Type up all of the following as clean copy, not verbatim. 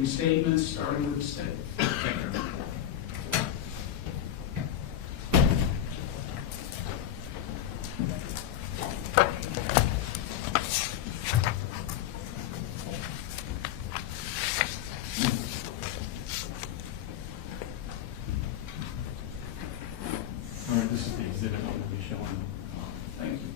opening statements, starting with the state. All right, this is the exhibit I'm going to be showing. Thank you.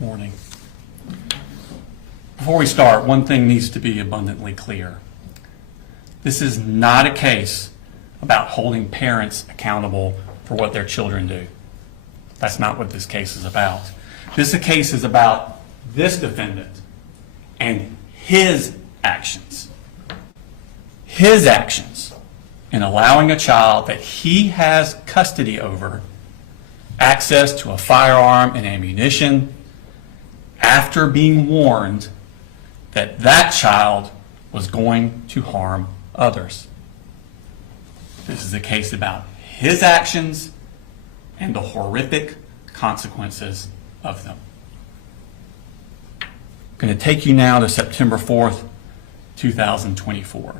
Morning. Before we start, one thing needs to be abundantly clear. This is not a case about holding parents accountable for what their children do. That's not what this case is about. This case is about this defendant and his actions. His actions in allowing a child that he has custody over access to a firearm and ammunition after being warned that that child was going to harm others. This is a case about his actions and the horrific consequences of them. I'm going to take you now to September 4th, 2024.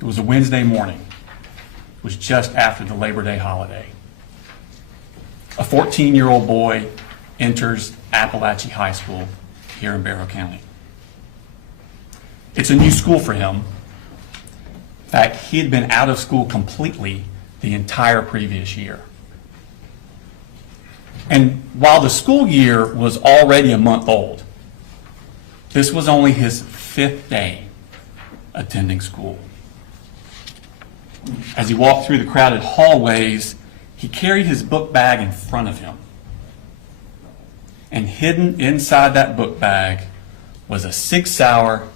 It was a Wednesday morning. It was just after the Labor Day holiday. A 14-year-old boy enters Appalachia High School here in Barrow County. It's a new school for him. In fact, he had been out of school completely the entire previous year. And while the school year was already a month old, this was only his 5th day attending school. As he walked through the crowded hallways, he carried his book bag in front of him. And hidden inside that book bag was a 6-hour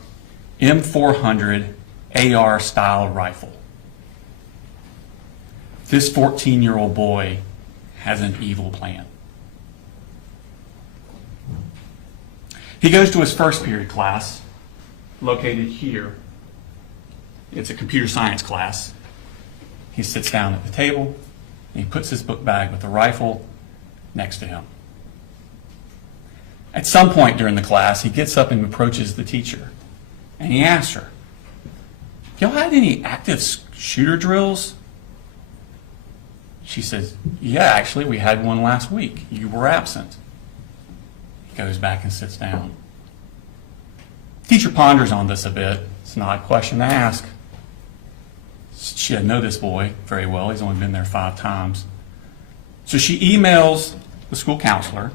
M400 AR style rifle. This 14-year-old boy has an evil plan. He goes to his first period class, located here. It's a computer science class. He sits down at the table, and he puts his book bag with the rifle next to him. At some point during the class, he gets up and approaches the teacher, and he asks her, "Y'all had any active shooter drills?" She says, "Yeah, actually, we had one last week. You were absent." He goes back and sits down. Teacher ponders on this a bit. It's an odd question to ask. She doesn't know this boy very well. He's only been there 5 times. So she emails the school counselor,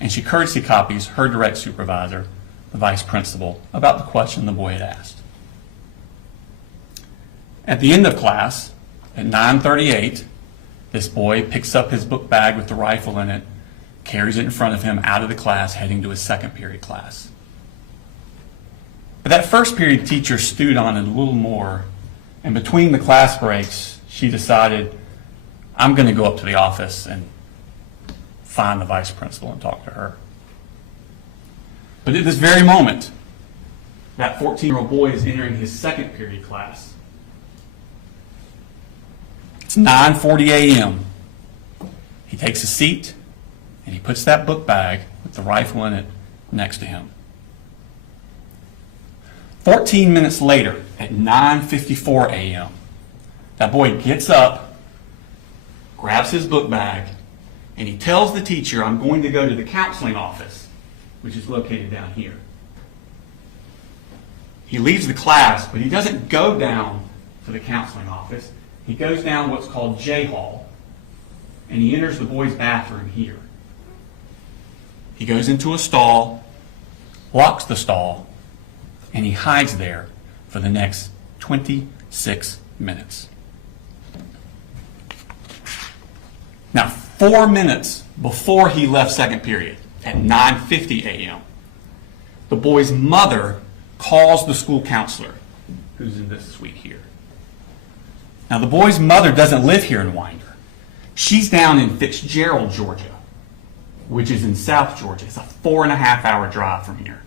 and she courtesy copies her direct supervisor, the vice principal, about the question the boy had asked. At the end of class, at 9:38, this boy picks up his book bag with the rifle in it, carries it in front of him out of the class, heading to his second period class. But that first period teacher stewed on it a little more, and between the class breaks, she decided, I'm going to go up to the office and find the vice principal and talk to her. But at this very moment, that 14-year-old boy is entering his second period class. It's 9:40 a.m. He takes a seat, and he puts that book bag with the rifle in it next to him. 14 minutes later, at 9:54 a.m., that boy gets up, grabs his book bag, and he tells the teacher, I'm going to go to the counseling office, which is located down here. He leaves the class, but he doesn't go down to the counseling office. He goes down what's called J Hall, and he enters the boys' bathroom here. He goes into a stall, locks the stall, and he hides there for the next 26 minutes. Now, 4 minutes before he left second period, at 9:50 a.m., the boy's mother calls the school counselor, who's in this suite here. Now, the boy's mother doesn't live here in Winder. She's down in Fitzgerald, Georgia, which is in South Georgia. It's a 4.5-hour drive from here.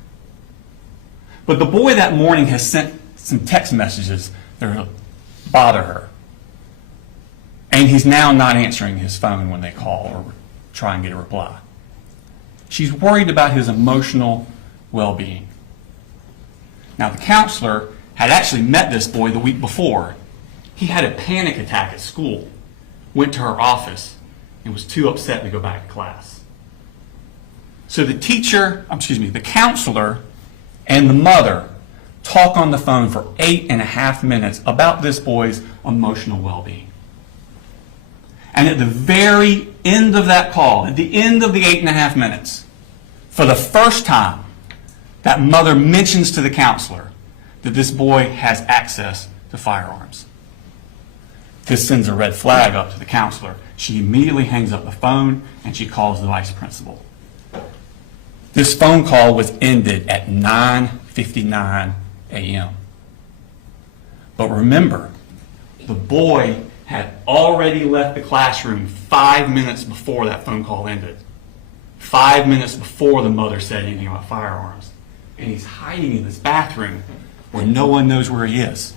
But the boy that morning has some text messages that bother her. And he's now not answering his phone when they call or try and get a reply. She's worried about his emotional well-being. Now, the counselor had actually met this boy the week before. He had a panic attack at school, went to her office, and was too upset to go back to class. So the counselor and the mother talk on the phone for 8.5 minutes about this boy's emotional well-being. And at the very end of that call, at the end of the 8.5 minutes, for the first time, that mother mentions to the counselor that this boy has access to firearms. This sends a red flag up to the counselor. She immediately hangs up the phone and she calls the vice principal. This phone call was ended at 9:59 a.m. But remember, the boy had already left the classroom 5 minutes before that phone call ended. 5 minutes before the mother said anything about firearms. And he's hiding in this bathroom where no one knows where he is.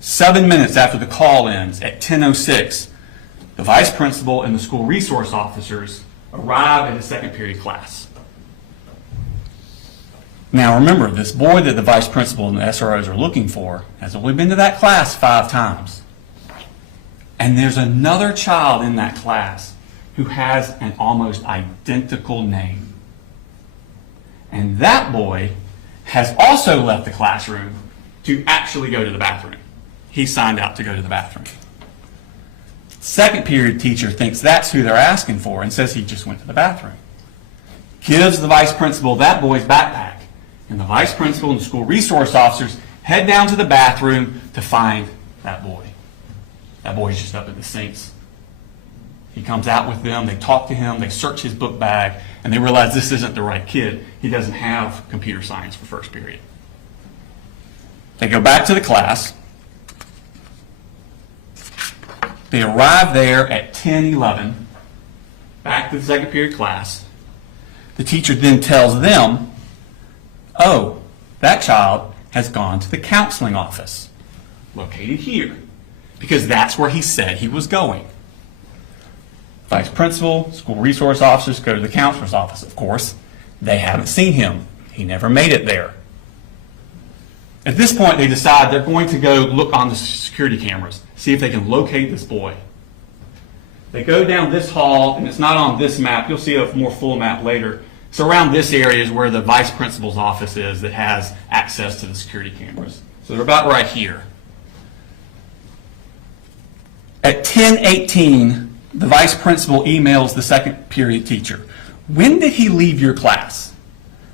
7 minutes after the call ends, at 10:06, the vice principal and the school resource officers arrive at the second period class. Now remember, this boy that the vice principal and the SROs are looking for has only been to that class 5 times. And there's another child in that class who has an almost identical name. And that boy has also left the classroom to actually go to the bathroom. He signed out to go to the bathroom. Second period teacher thinks that's who they're asking for and says he just went to the bathroom. Gives the vice principal that boy's backpack. And the vice principal and the school resource officers head down to the bathroom to find that boy. That boy's just up at the sinks. He comes out with them, they talk to him, they search his book bag, and they realize this isn't the right kid. He doesn't have computer science for first period. They go back to the class. They arrive there at 10:11, back to the second period class. The teacher then tells them, oh, that child has gone to the counseling office, located here, because that's where he said he was going. Vice principal, school resource officers go to the counselor's office. Of course, they haven't seen him. He never made it there. At this point, they decide they're going to go look on the security cameras, see if they can locate this boy. They go down this hall, and it's not on this map. You'll see a more full map later. So around this area is where the vice principal's office is that has access to the security cameras. So they're about right here. At 10:18, the vice principal emails the second period teacher. When did he leave your class?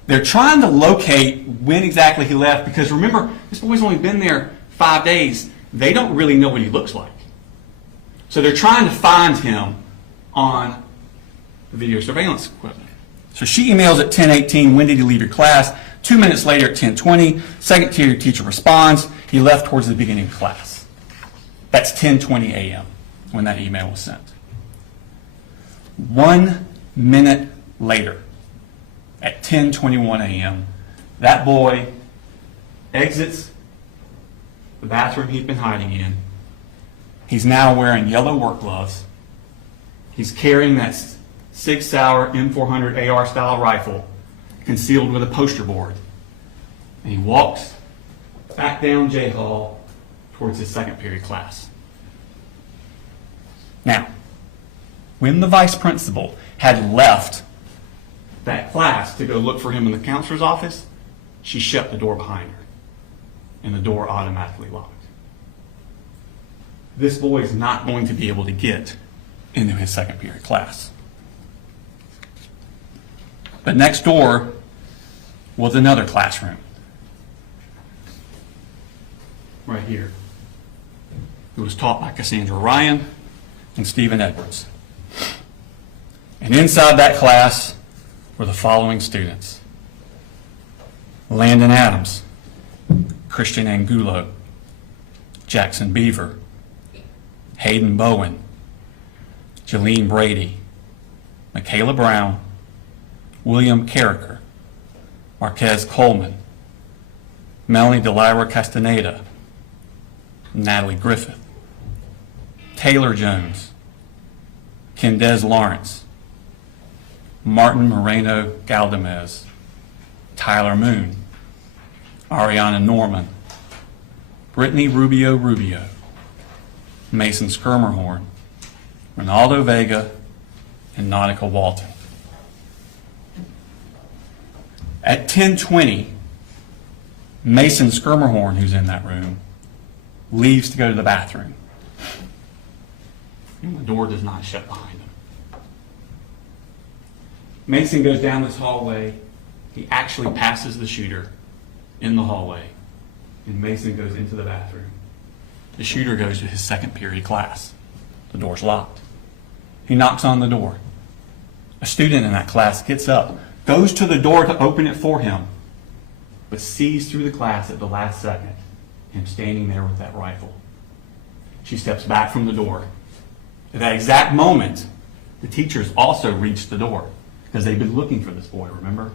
They're trying to locate when exactly he left because remember, this boy's only been there 5 days. They don't really know what he looks like. So they're trying to find him on the video surveillance equipment. So she emails at 10:18, when did he leave your class? 2 minutes later at 10:20, second period teacher responds, he left towards the beginning of class. That's 10:20 a.m. when that email was sent. 1 minute later, at 10:21 a.m., that boy exits the bathroom he'd been hiding in. He's now wearing yellow work gloves. He's carrying that Sig Sauer M400 AR style rifle concealed with a poster board. And he walks back down J Hall towards his second period class. Now, when the vice principal had left that class to go look for him in the counselor's office, she shut the door behind her, and the door automatically locked. This boy is not going to be able to get into his second period class. But next door was another classroom, right here. It was taught by Cassandra Ryan and Stephen Edwards. And inside that class were the following students: Landon Adams, Christian Angulo, Jackson Beaver, Hayden Bowen, Jalene Brady, Michaela Brown, William Carricker, Marquez Coleman, Melanie Delira Castaneda, Natalie Griffith, Taylor Jones, Kendez Lawrence, Martin Moreno Galdamez, Tyler Moon, Ariana Norman, Brittany Rubio, Mason Skirmerhorn, Ronaldo Vega, and Nautica Walton. At 10:20, Mason Skirmerhorn, who's in that room, leaves to go to the bathroom. And the door does not shut behind him. Mason goes down this hallway. He actually passes the shooter in the hallway, and Mason goes into the bathroom. The shooter goes to his second period class. The door's locked. He knocks on the door. A student in that class gets up, goes to the door to open it for him, but sees through the glass at the last second him standing there with that rifle. She steps back from the door. At that exact moment, the teachers also reach the door because they've been looking for this boy, remember?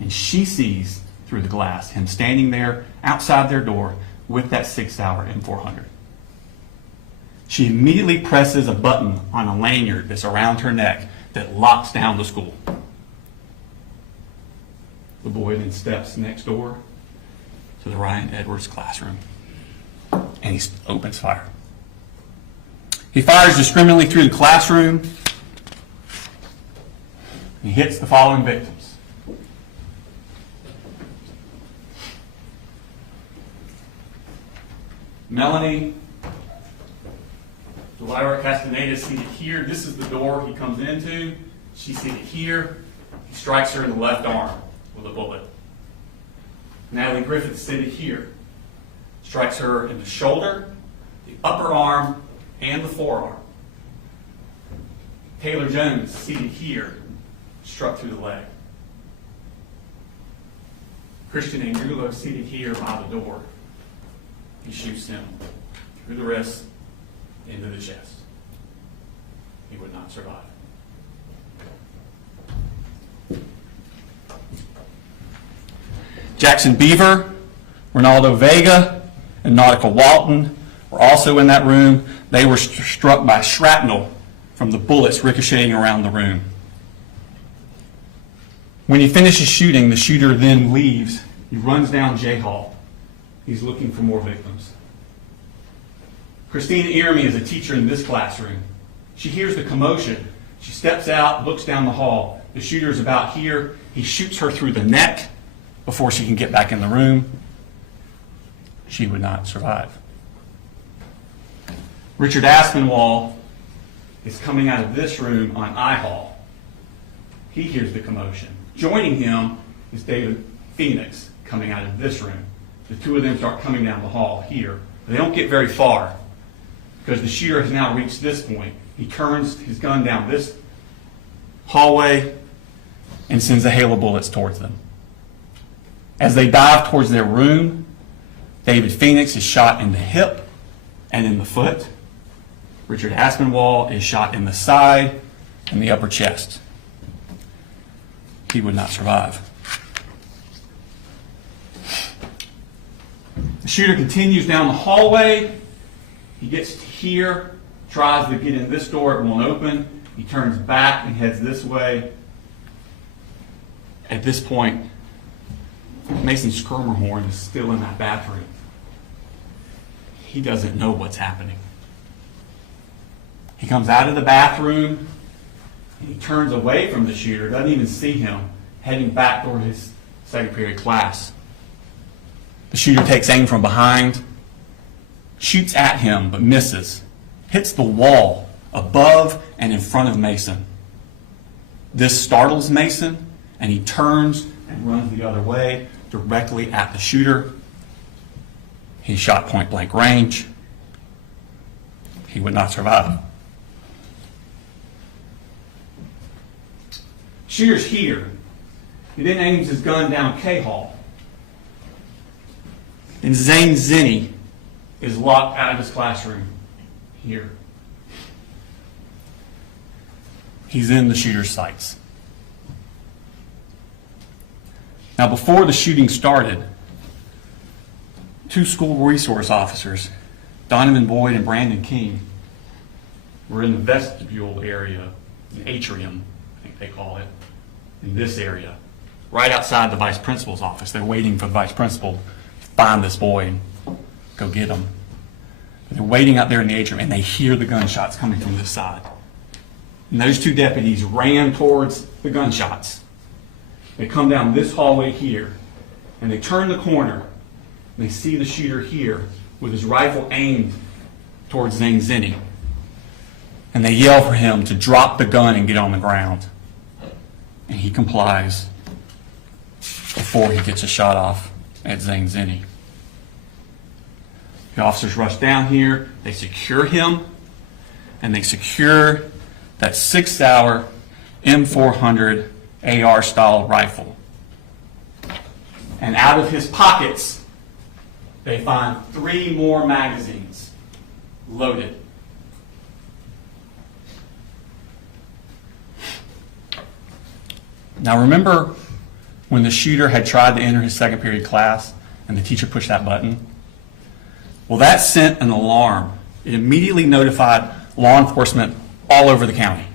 And she sees through the glass him standing there outside their door with that 6-hour M400. She immediately presses a button on a lanyard that's around her neck that locks down the school. The boy then steps next door to the Ryan Edwards classroom, and he opens fire. He fires discriminately through the classroom. He hits the following victims. Melanie Delira Castaneda is seated here. This is the door he comes into. She's seated here. He strikes her in the left arm with a bullet. Natalie Griffith is seated here. Strikes her in the shoulder, the upper arm, and the forearm. Taylor Jones, seated here, struck through the leg. Christian Angulo, seated here by the door. He shoots him through the wrist, into the chest. He would not survive. Jackson Beaver, Ronaldo Vega, and Nautica Walton were also in that room. They were struck by shrapnel from the bullets ricocheting around the room. When he finishes shooting, the shooter then leaves. He runs down J Hall. He's looking for more victims. Christina Iermy is a teacher in this classroom. She hears the commotion. She steps out, looks down the hall. The shooter is about here. He shoots her through the neck before she can get back in the room. She would not survive. Richard Aspinwall is coming out of this room on I Hall. He hears the commotion. Joining him is David Phoenix coming out of this room. The two of them start coming down the hall here. They don't get very far because the shooter has now reached this point. He turns his gun down this hallway and sends a hail of bullets towards them. As they dive towards their room, David Phoenix is shot in the hip and in the foot. Richard Aspinwall is shot in the side and the upper chest. He would not survive. The shooter continues down the hallway. He gets to here, tries to get in this door, it won't open. He turns back and heads this way. At this point, Mason Skirmerhorn is still in that bathroom. He doesn't know what's happening. He comes out of the bathroom and he turns away from the shooter, doesn't even see him, heading back toward his second period class. The shooter takes aim from behind, shoots at him but misses, hits the wall above and in front of Mason. This startles Mason and he turns and runs the other way directly at the shooter. He's shot point blank range. He would not survive. Shooter's here. He then aims his gun down K Hall. And Zane Zinni is locked out of his classroom here. He's in the shooter's sights. Now, before the shooting started, two school resource officers, Donovan Boyd and Brandon King, were in the vestibule area, an atrium, I think they call it, in this area, right outside the vice principal's office. They're waiting for the vice principal to find this boy and go get him. They're waiting out there in the atrium, and they hear the gunshots coming from this side. And those two deputies ran towards the gunshots. They come down this hallway here, and they turn the corner, and they see the shooter here with his rifle aimed towards Zane Zinni. And they yell for him to drop the gun and get on the ground. And he complies before he gets a shot off at Zane Zinni. The officers rush down here, they secure him, and they secure that 6-hour M400 AR-style rifle. And out of his pockets, they find 3 more magazines loaded. Now remember when the shooter had tried to enter his second period class and the teacher pushed that button? Well, that sent an alarm. It immediately notified law enforcement all over the county.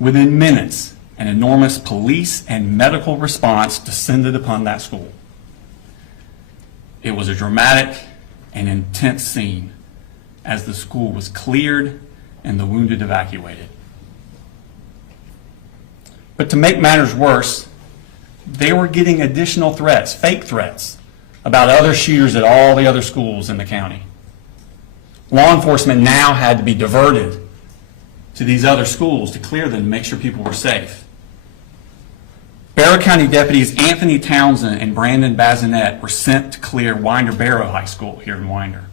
Within minutes, an enormous police and medical response descended upon that school. It was a dramatic and intense scene as the school was cleared and the wounded evacuated. But to make matters worse, they were getting additional threats, fake threats, about other shooters at all the other schools in the county. Law enforcement now had to be diverted to these other schools to clear them, to make sure people were safe. Barrow County deputies Anthony Townsend and Brandon Bazinet were sent to clear Winder Barrow High School here in Winder.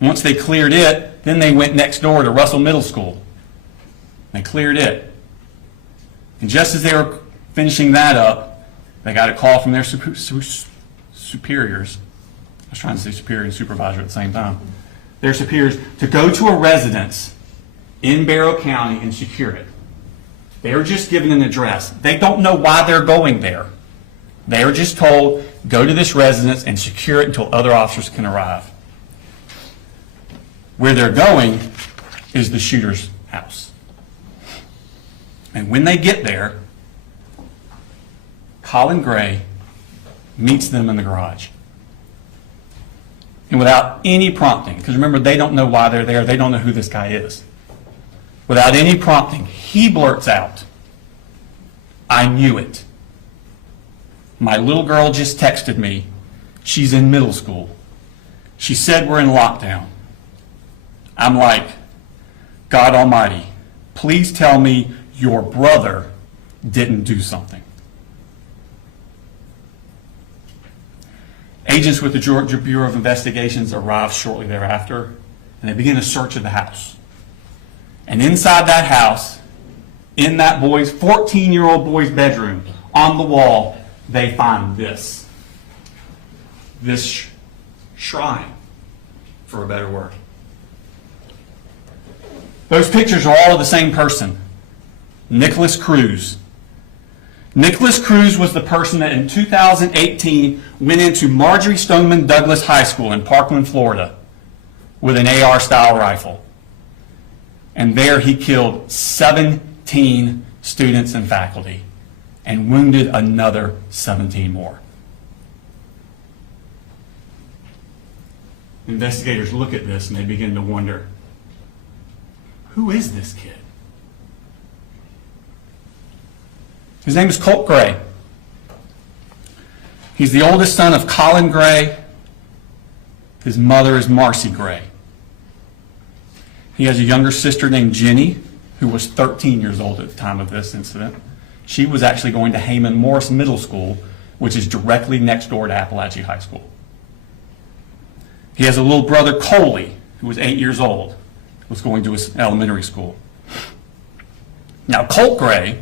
Once they cleared it, then they went next door to Russell Middle School. They cleared it. And just as they were finishing that up, they got a call from their superiors. I was trying to say superior and supervisor at the same time. Their superiors to go to a residence in Barrow County and secure it. They were just given an address. They don't know why they're going there. They were just told, go to this residence and secure it until other officers can arrive. Where they're going is the shooter's house. And when they get there, Colin Gray meets them in the garage. And without any prompting, because remember, they don't know why they're there, they don't know who this guy is. Without any prompting, he blurts out, "I knew it. My little girl just texted me. She's in middle school. She said we're in lockdown." I'm like, God Almighty, please tell me your brother didn't do something. Agents with the Georgia Bureau of Investigations arrived shortly thereafter, and they begin a search of the house. And inside that house, in that 14-year-old boy's bedroom, on the wall, they find this shrine, for a better word. Those pictures are all of the same person, Nicholas Cruz. Nicholas Cruz was the person that in 2018 went into Marjorie Stoneman Douglas High School in Parkland, Florida, with an AR-style rifle. And there he killed 17 students and faculty and wounded another 17 more. Investigators look at this and they begin to wonder, who is this kid? His name is Colt Gray. He's the oldest son of Colin Gray. His mother is Marcy Gray. He has a younger sister named Jenny, who was 13 years old at the time of this incident. She was actually going to Heyman Morris Middle School, which is directly next door to Appalachia High School. He has a little brother, Coley, who was 8 years old, was going to his elementary school. Now, Colt Gray,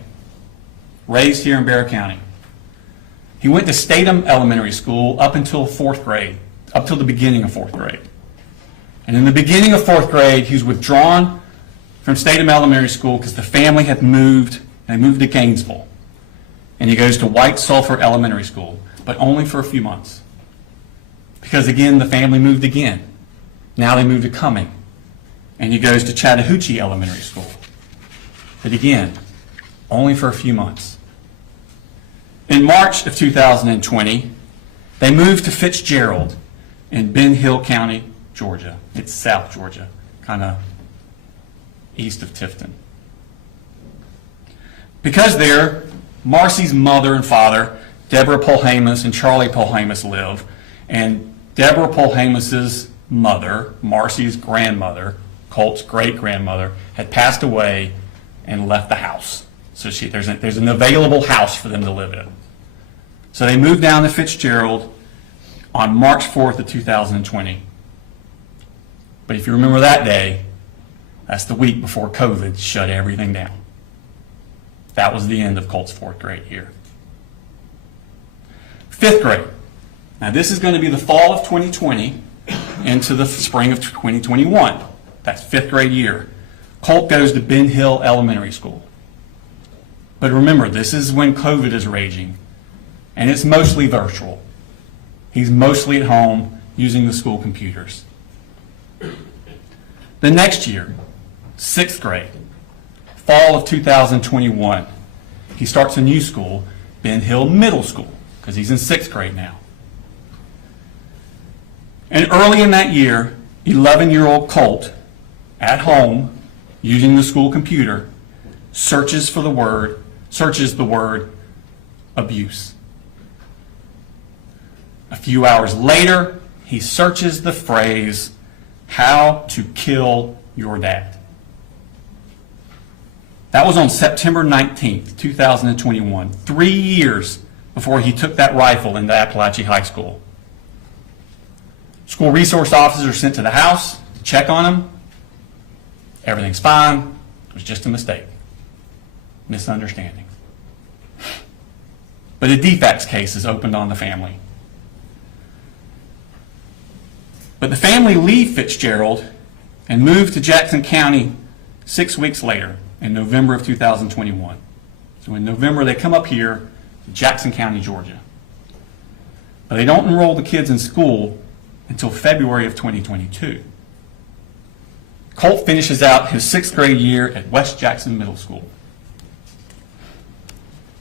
raised here in Barrow County, he went to Statham Elementary School up until 4th grade, up till the beginning of 4th grade. And in the beginning of 4th grade, he was withdrawn from Statham Elementary School because the family had moved. They moved to Gainesville. And he goes to White Sulphur Elementary School, but only for a few months. because again, the family moved again. Now they moved to Cumming, and he goes to Chattahoochee Elementary School. But again, only for a few months. In March of 2020, they moved to Fitzgerald in Ben Hill County, Georgia. It's South Georgia, kind of east of Tifton. Because there, Marcy's mother and father, Deborah Polhamus and Charlie Polhamus, live, and Deborah Polhamus's mother, Marcy's grandmother, Colt's great-grandmother, had passed away and left the house. So there's an available house for them to live in. So they moved down to Fitzgerald on March 4th of 2020. But if you remember that day, that's the week before COVID shut everything down. That was the end of Colt's 4th grade year. 5th grade. Now this is going to be the fall of 2020 into the spring of 2021. That's 5th grade year. Colt goes to Ben Hill Elementary School. But remember, this is when COVID is raging, and it's mostly virtual. He's mostly at home using the school computers. The next year, 6th grade, fall of 2021, he starts a new school, Ben Hill Middle School, because he's in 6th grade now. And early in that year, 11-year-old Colt, at home, using the school computer, searches the word abuse. A few hours later, he searches the phrase, "How to kill your dad." That was on September 19th, 2021, 3 years before he took that rifle into Appalachia High School. School resource officers are sent to the house to check on him. Everything's fine. It was just a mistake. Misunderstanding. But a defects case is opened on the family. But the family leave Fitzgerald and move to Jackson County 6 weeks later, in November of 2021. So in November, they come up here to Jackson County, Georgia. But they don't enroll the kids in school until February of 2022. Colt finishes out his 6th grade year at West Jackson Middle School.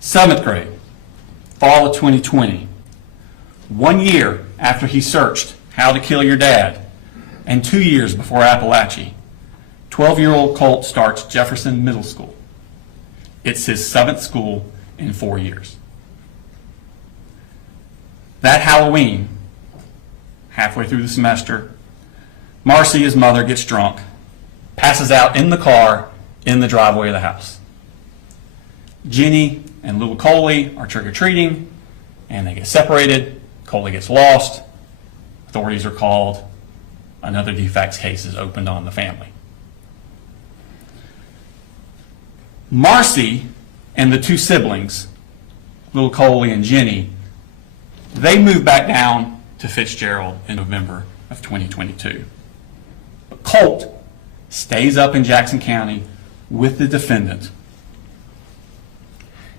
7th grade, fall of 2020. 1 year after he searched How to Kill Your Dad, and 2 years before Appalachia, 12-year-old Colt starts Jefferson Middle School. It's his 7th school in 4 years. That Halloween, halfway through the semester, Marcy, his mother, gets drunk, passes out in the car in the driveway of the house. Jenny and little Coley are trick-or-treating, and they get separated. Coley gets lost. Authorities are called. Another defects case is opened on the family. Marcy and the 2 siblings, little Coley and Jenny, they moved back down to Fitzgerald in November of 2022. But Colt stays up in Jackson County with the defendant.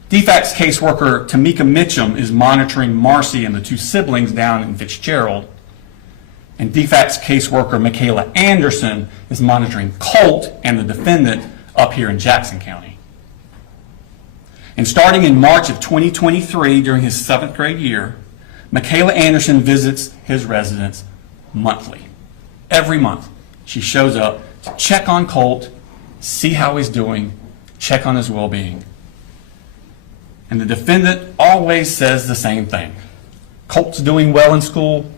Defects caseworker Tamika Mitchum is monitoring Marcy and the 2 siblings down in Fitzgerald, and defects caseworker Michaela Anderson is monitoring Colt and the defendant up here in Jackson County. And starting in March of 2023, during his 7th grade year, Michaela Anderson visits his residence monthly. Every month, she shows up to check on Colt, see how he's doing, check on his well-being. And the defendant always says the same thing. Colt's doing well in school.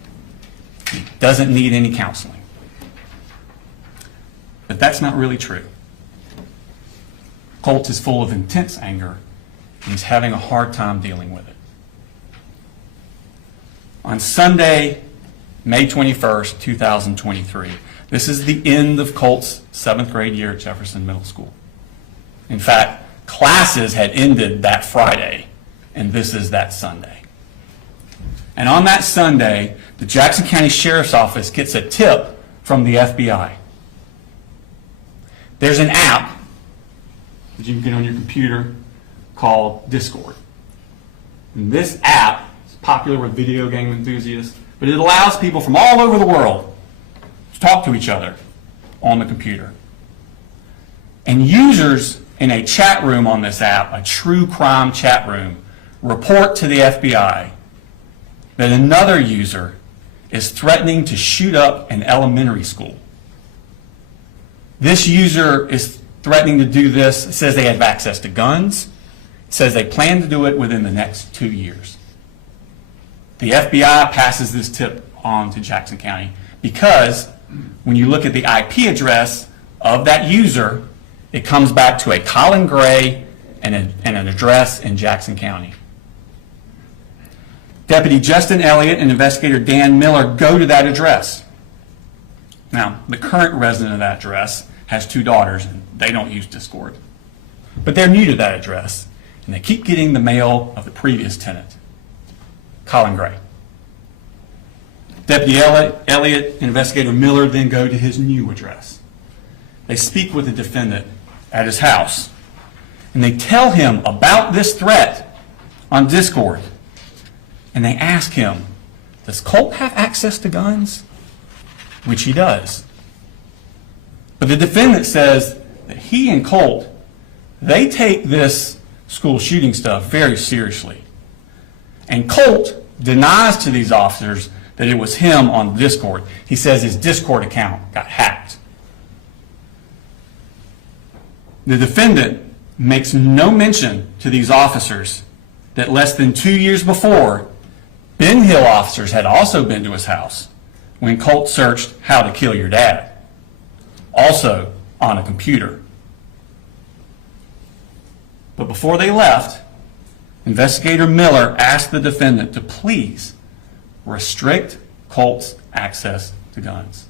He doesn't need any counseling. But that's not really true. Colt is full of intense anger, and he's having a hard time dealing with it. On Sunday, May 21st, 2023, this is the end of Colt's 7th grade year at Jefferson Middle School. In fact, classes had ended that Friday, and this is that Sunday. And on that Sunday, the Jackson County Sheriff's Office gets a tip from the FBI. There's an app that you can get on your computer called Discord. And this app is popular with video game enthusiasts, but it allows people from all over the world to talk to each other on the computer. And users in a chat room on this app, a true crime chat room, report to the FBI that another user is threatening to shoot up an elementary school. This user is threatening to do this, says they have access to guns, says they plan to do it within the next 2 years. The FBI passes this tip on to Jackson County because when you look at the IP address of that user, it comes back to a Colin Gray and an address in Jackson County. Deputy Justin Elliott and investigator Dan Miller go to that address. Now, the current resident of that address has 2 daughters, and they don't use Discord. But they're new to that address, and they keep getting the mail of the previous tenant, Colin Gray. Deputy Elliott and investigator Miller then go to his new address. They speak with the defendant at his house, and they tell him about this threat on Discord. And they ask him, does Colt have access to guns? Which he does. But the defendant says that he and Colt, they take this school shooting stuff very seriously. And Colt denies to these officers that it was him on Discord. He says his Discord account got hacked. The defendant makes no mention to these officers that less than 2 years before, Ben Hill officers had also been to his house when Colt searched how to kill your dad, also on a computer. But before they left, investigator Miller asked the defendant to please restrict Colt's access to guns.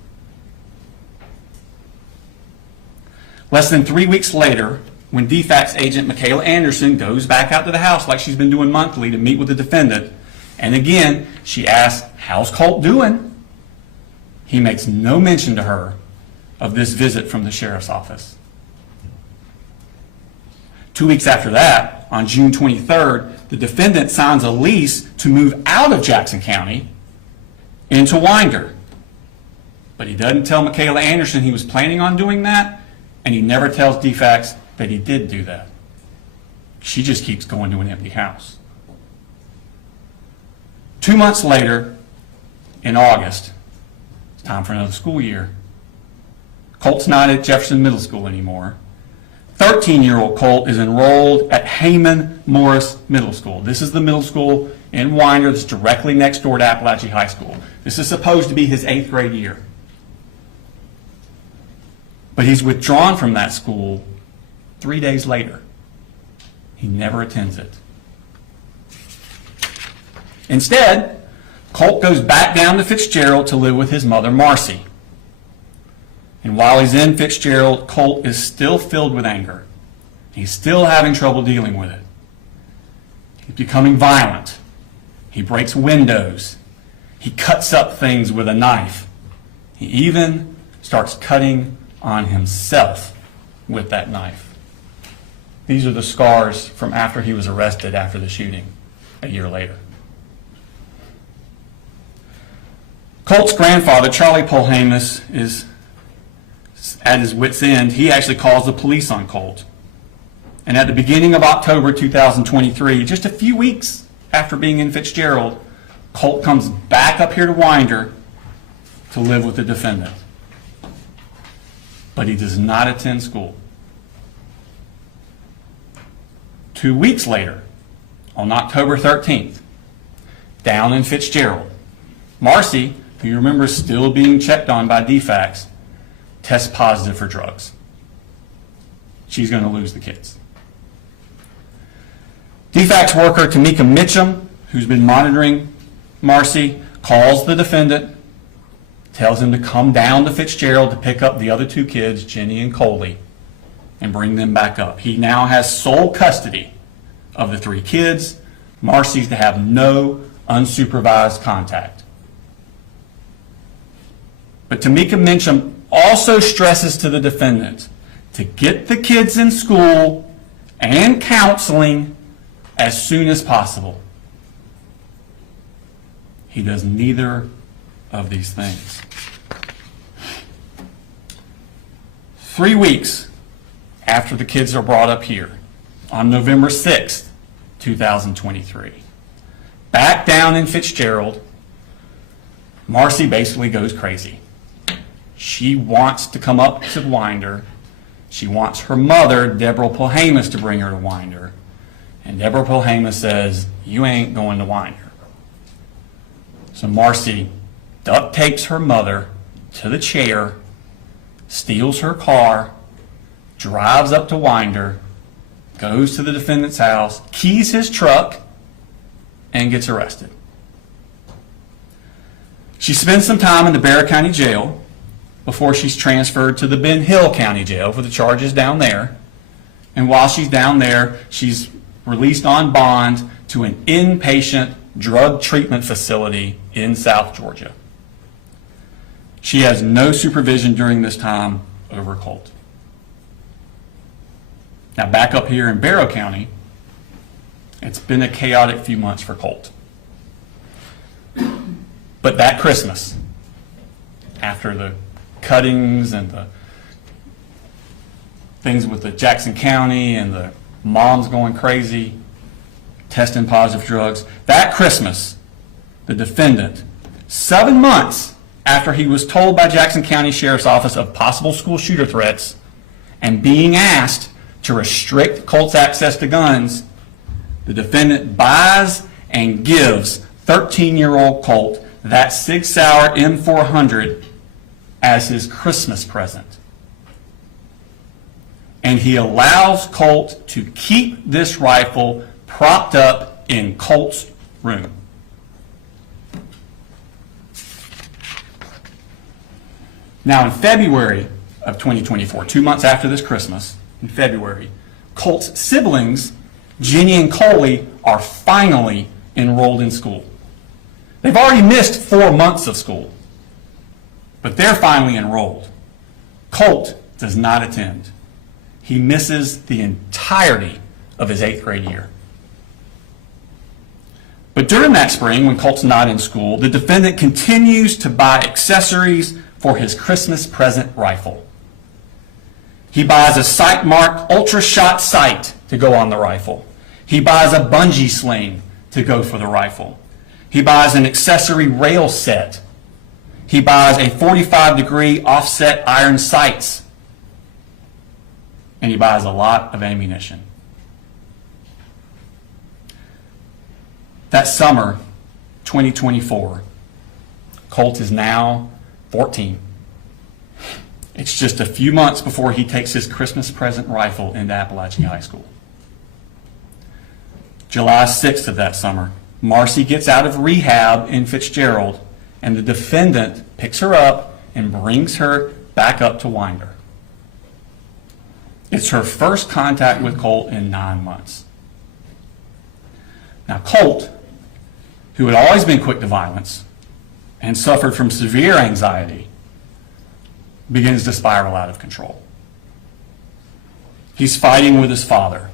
Less than 3 weeks later, when DFACS agent Michaela Anderson goes back out to the house like she's been doing monthly to meet with the defendant, and again, she asks, how's Colt doing? He makes no mention to her of this visit from the sheriff's office. 2 weeks after that, on June 23rd, the defendant signs a lease to move out of Jackson County into Winder. But he doesn't tell Michaela Anderson he was planning on doing that, and he never tells DFACS that he did do that. She just keeps going to an empty house. 2 months later, in August, it's time for another school year. Colt's not at Jefferson Middle School anymore. 13-year-old Colt is enrolled at Heyman Morris Middle School. This is the middle school in Winder that's directly next door to Appalachian High School. This is supposed to be his 8th grade year. But he's withdrawn from that school 3 days later. He never attends it. Instead, Colt goes back down to Fitzgerald to live with his mother, Marcy. And while he's in Fitzgerald, Colt is still filled with anger. He's still having trouble dealing with it. He's becoming violent. He breaks windows. He cuts up things with a knife. He even starts cutting on himself with that knife. These are the scars from after he was arrested after the shooting a year later. Colt's grandfather, Charlie Polhamus, is at his wit's end. He actually calls the police on Colt. And at the beginning of October 2023, just a few weeks after being in Fitzgerald, Colt comes back up here to Winder to live with the defendant. But he does not attend school. 2 weeks later, on October 13th, down in Fitzgerald, Marcy, who you remember is still being checked on by DFACS, tests positive for drugs. She's going to lose the kids. DFACS worker Tamika Mitchum, who's been monitoring Marcy, calls the defendant, tells him to come down to Fitzgerald to pick up the other 2 kids, Jenny and Coley, and bring them back up. He now has sole custody of the 3 kids. Marcy's to have no unsupervised contact. But Tamika Mitchum also stresses to the defendant to get the kids in school and counseling as soon as possible. He does neither of these things. 3 weeks after the kids are brought up here, on November 6th, 2023, back down in Fitzgerald, Marcy basically goes crazy. She wants to come up to Winder. She wants her mother, Deborah Polhamus, to bring her to Winder. And Deborah Polhamus says, "You ain't going to Winder." So Marcy duct tapes her mother to the chair, steals her car, drives up to Winder, goes to the defendant's house, keys his truck, and gets arrested. She spends some time in the Bexar County Jail before she's transferred to the Ben Hill County Jail for the charges down there. And while she's down there, she's released on bond to an inpatient drug treatment facility in South Georgia. She has no supervision during this time over Colt. Now back up here in Barrow County, it's been a chaotic few months for Colt. But that Christmas, after the cuttings and the things with the Jackson County and the moms going crazy, testing positive drugs, that Christmas, the defendant, 7 months after he was told by Jackson County Sheriff's Office of possible school shooter threats and being asked to restrict Colt's access to guns, the defendant buys and gives 13-year-old Colt that Sig Sauer M400 as his Christmas present. And he allows Colt to keep this rifle propped up in Colt's room. Now in February of 2024, 2 months after this Christmas, in February, Colt's siblings, Jenny and Coley, are finally enrolled in school. They've already missed 4 months of school, but they're finally enrolled. Colt does not attend. He misses the entirety of his 8th grade year. But during that spring, when Colt's not in school, the defendant continues to buy accessories for his Christmas present rifle. He buys a sight-marked ultra-shot sight to go on the rifle. He buys a bungee sling to go for the rifle. He buys an accessory rail set. He buys a 45-degree offset iron sights. And he buys a lot of ammunition. That summer, 2024, Colt is now 14. It's just a few months before he takes his Christmas present rifle into Appalachian High School. July 6th of that summer, Marcy gets out of rehab in Fitzgerald, and the defendant picks her up and brings her back up to Winder. It's her first contact with Colt in 9 months. Now Colt, who had always been quick to violence and suffered from severe anxiety, begins to spiral out of control. He's fighting with his father.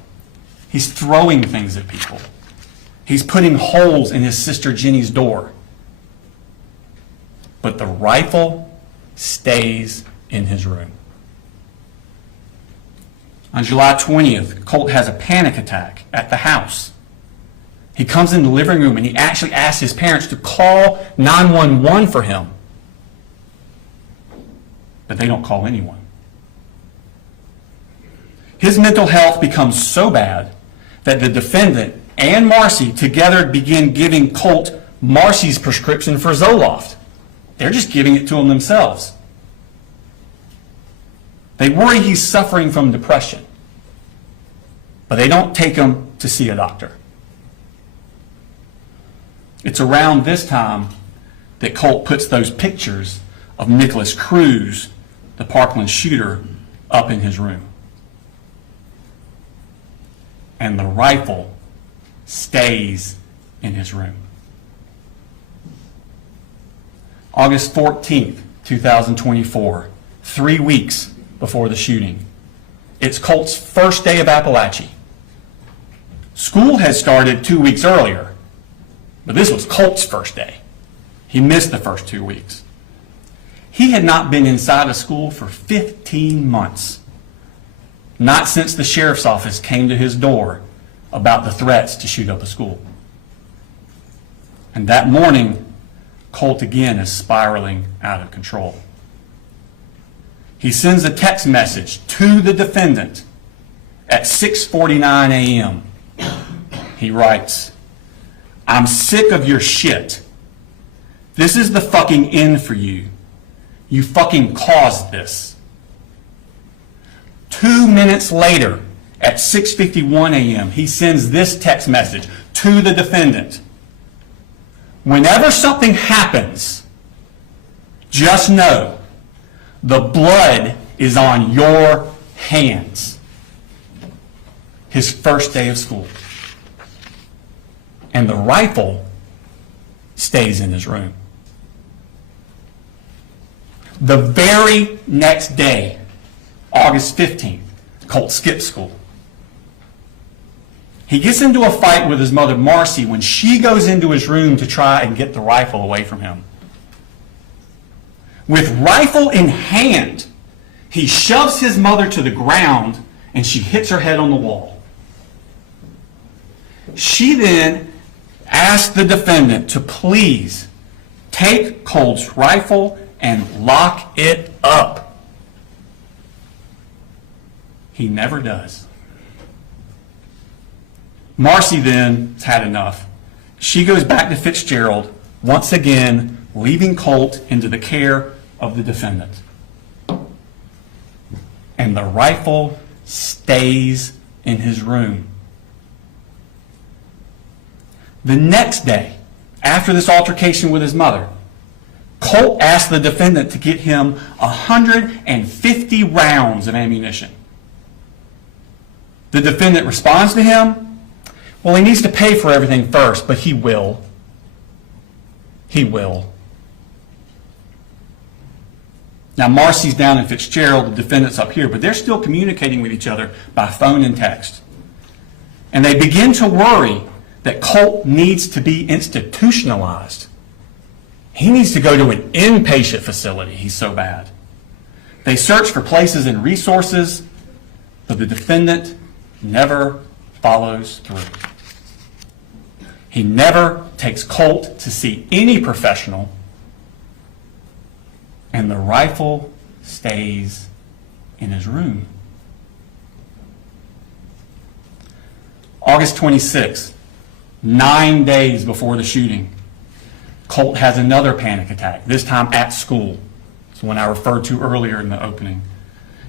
He's throwing things at people. He's putting holes in his sister Jenny's door. But the rifle stays in his room. On July 20th, Colt has a panic attack at the house. He comes in the living room and he actually asks his parents to call 911 for him. But they don't call anyone. His mental health becomes so bad that the defendant and Marcy together begin giving Colt Marcy's prescription for Zoloft. They're just giving it to him themselves. They worry he's suffering from depression, but they don't take him to see a doctor. It's around this time that Colt puts those pictures of Nicholas Cruz, the Parkland shooter, up in his room. And the rifle stays in his room. August 14th, 2024, 3 weeks before the shooting. It's Colt's first day of Appalachia. School had started 2 weeks earlier, but this was Colt's first day. He missed the first 2 weeks. He had not been inside of school for 15 months. Not since the sheriff's office came to his door about the threats to shoot up a school. And that morning, Colt again is spiraling out of control. He sends a text message to the defendant at 6:49 a.m. He writes, "I'm sick of your shit. This is the fucking end for you. You fucking caused this." 2 minutes later, at 6:51 a.m., he sends this text message to the defendant. "Whenever something happens, just know the blood is on your hands." His first day of school. And the rifle stays in his room. The very next day, August 15th, Colt skips school. He gets into a fight with his mother, Marcy, when she goes into his room to try and get the rifle away from him. With rifle in hand, he shoves his mother to the ground and she hits her head on the wall. She then asks the defendant to please take Colt's rifle and lock it up. He never does. Marcy then has had enough. She goes back to Fitzgerald, once again leaving Colt into the care of the defendant. And the rifle stays in his room. The next day, after this altercation with his mother, Colt asked the defendant to get him 150 rounds of ammunition. The defendant responds to him, "Well, he needs to pay for everything first, but he will. He will." Now, Marcy's down in Fitzgerald, the defendant's up here, but they're still communicating with each other by phone and text. And they begin to worry that Colt needs to be institutionalized. He needs to go to an inpatient facility. He's so bad. They search for places and resources, but the defendant never follows through. He never takes Colt to see any professional, and the rifle stays in his room. August 26th, 9 days before the shooting, Colt has another panic attack, this time at school. It's the one I referred to earlier in the opening.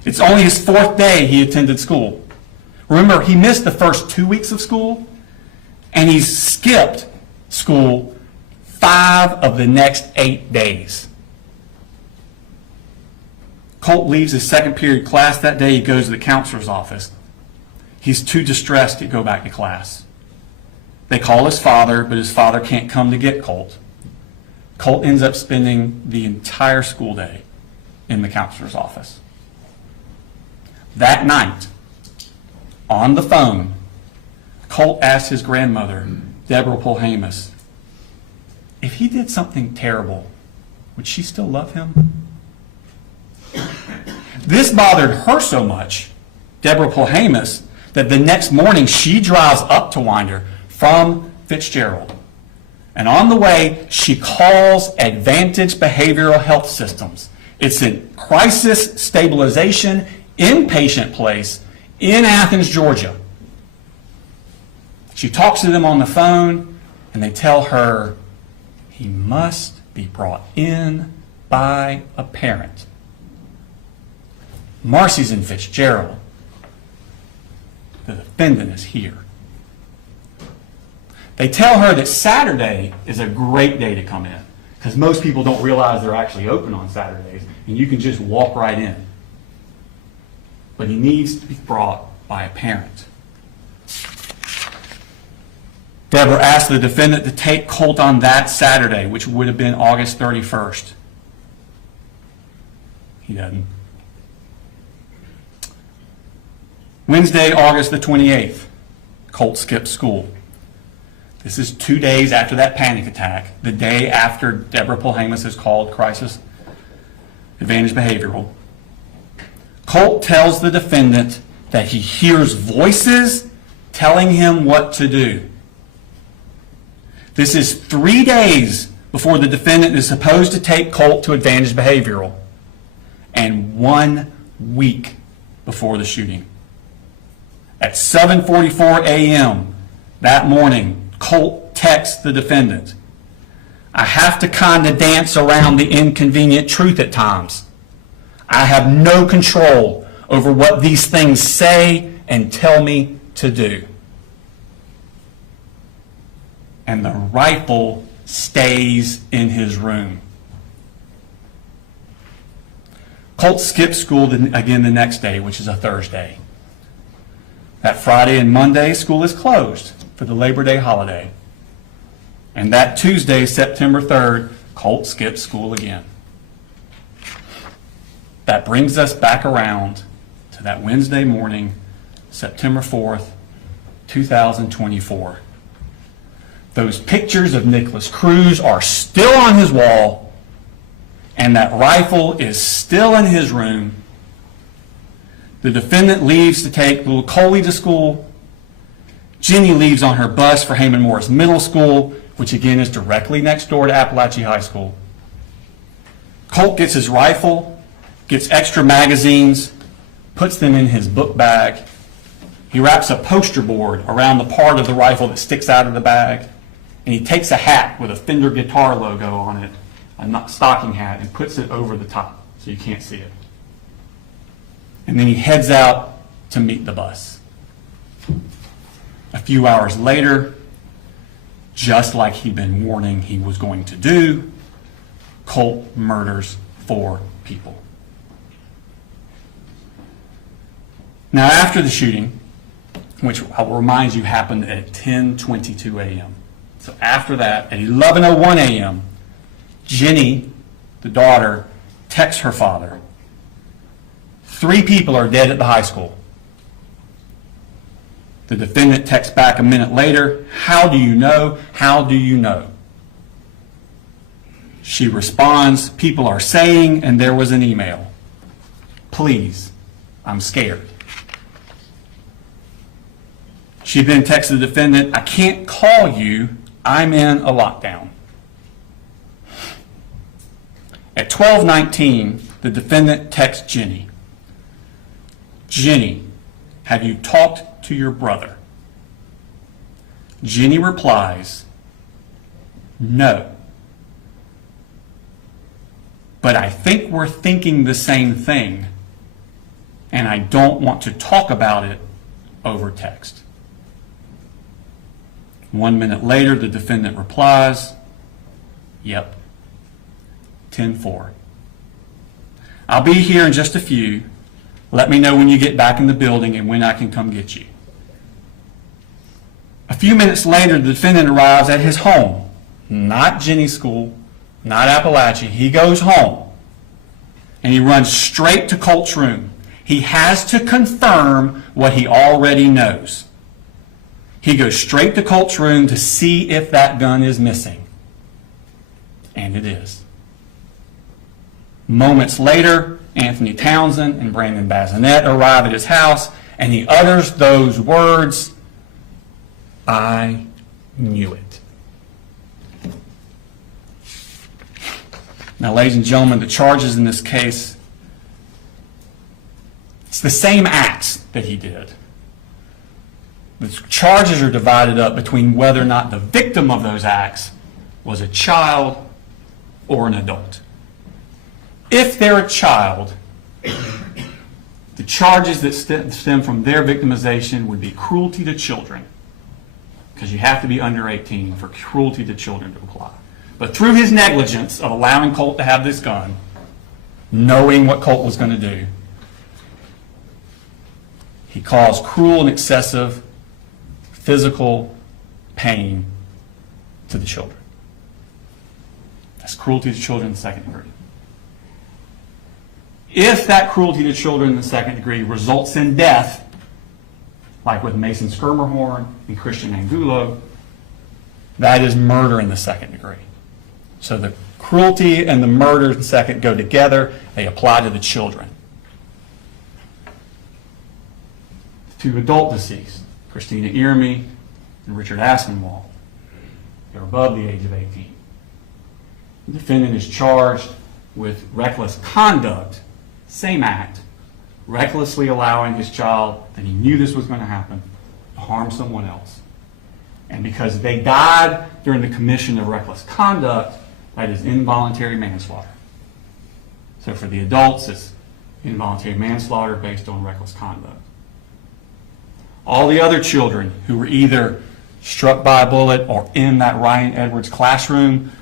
It's only his 4th day he attended school. Remember, he missed the first 2 weeks of school, and he's skipped school 5 of the next 8 days. Colt leaves his second period class that day. He goes to the counselor's office. He's too distressed to go back to class. They call his father, but his father can't come to get Colt. Colt ends up spending the entire school day in the counselor's office. That night, on the phone, Colt asked his grandmother, Deborah Polhamus, if he did something terrible, would she still love him? This bothered her so much, Deborah Polhamus, that the next morning she drives up to Winder from Fitzgerald. And on the way, she calls Advantage Behavioral Health Systems. It's a crisis stabilization inpatient place in Athens, Georgia. She talks to them on the phone, and they tell her he must be brought in by a parent. Marcy's in Fitzgerald. The defendant is here. They tell her that Saturday is a great day to come in because most people don't realize they're actually open on Saturdays, and you can just walk right in. But he needs to be brought by a parent. Deborah asked the defendant to take Colt on that Saturday, which would have been August 31st. He doesn't. Wednesday, August the 28th, Colt skips school. This is 2 days after that panic attack, the day after Deborah Polhamus is called crisis advantage behavioral. Colt tells the defendant that he hears voices telling him what to do. This is 3 days before the defendant is supposed to take Colt to advantage behavioral, and 1 week before the shooting. At 7:44 a.m. that morning, Colt texts the defendant, "I have to kind of dance around the inconvenient truth at times. I have no control over what these things say and tell me to do." And the rifle stays in his room. Colt skips school again the next day, which is a Thursday. That Friday and Monday, school is closed for the Labor Day holiday. And that Tuesday, September 3rd, Colt skips school again. That brings us back around to that Wednesday morning, September 4th, 2024. Those pictures of Nicholas Cruz are still on his wall, and that rifle is still in his room. The defendant leaves to take little Coley to school. Jenny leaves on her bus for Heyman Morris Middle School, which again is directly next door to Appalachia High School. Colt gets his rifle, gets extra magazines, puts them in his book bag. He wraps a poster board around the part of the rifle that sticks out of the bag, and he takes a hat with a Fender guitar logo on it, a stocking hat, and puts it over the top so you can't see it. And then he heads out to meet the bus. A few hours later, just like he'd been warning he was going to do, Colt murders 4 people. Now, after the shooting, which I will remind you happened at 10:22 a.m. So after that, at 11:01 a.m., Jenny, the daughter, texts her father, 3 people are dead at the high school. The defendant texts back a minute later, "How do you know? How do you know?" She responds, "People are saying, and there was an email. Please, I'm scared." She then texts the defendant, "I can't call you. I'm in a lockdown." At 12:19, the defendant texts Jenny, "Jenny, have you talked to your brother?" Jenny replies, "No. But I think we're thinking the same thing, and I don't want to talk about it over text." 1 minute later, the defendant replies, "Yep, 10-4. I'll be here in just a few. Let me know when you get back in the building and when I can come get you." A few minutes later, the defendant arrives at his home, not Jenny's school, not Appalachia. He goes home, and he runs straight to Colt's room. He has to confirm what he already knows. He goes straight to Colt's room to see if that gun is missing. And it is. Moments later, Anthony Townsend and Brandon Bazinet arrive at his house, and he utters those words, "I knew it." Now, ladies and gentlemen, the charges in this case, it's the same acts that he did. The charges are divided up between whether or not the victim of those acts was a child or an adult. If they're a child, the charges that stem from their victimization would be cruelty to children, because you have to be under 18 for cruelty to children to apply. But through his negligence of allowing Colt to have this gun, knowing what Colt was going to do, he caused cruel and excessive physical pain to the children. That's cruelty to children in the second degree. If that cruelty to children in the second degree results in death, like with Mason Skirmerhorn and Christian Angulo, That is murder in the second degree. So the cruelty and the murder in the second go together. They apply to the children. The two adult deceased, Christina Irmy and Richard Aspinwall, they're above the age of 18. The defendant is charged with reckless conduct, same act, recklessly allowing his child, that he knew this was going to happen, to harm someone else. And because they died during the commission of reckless conduct, that is involuntary manslaughter. So for the adults, it's involuntary manslaughter based on reckless conduct. All the other children who were either struck by a bullet or in that Ryan Edwards classroom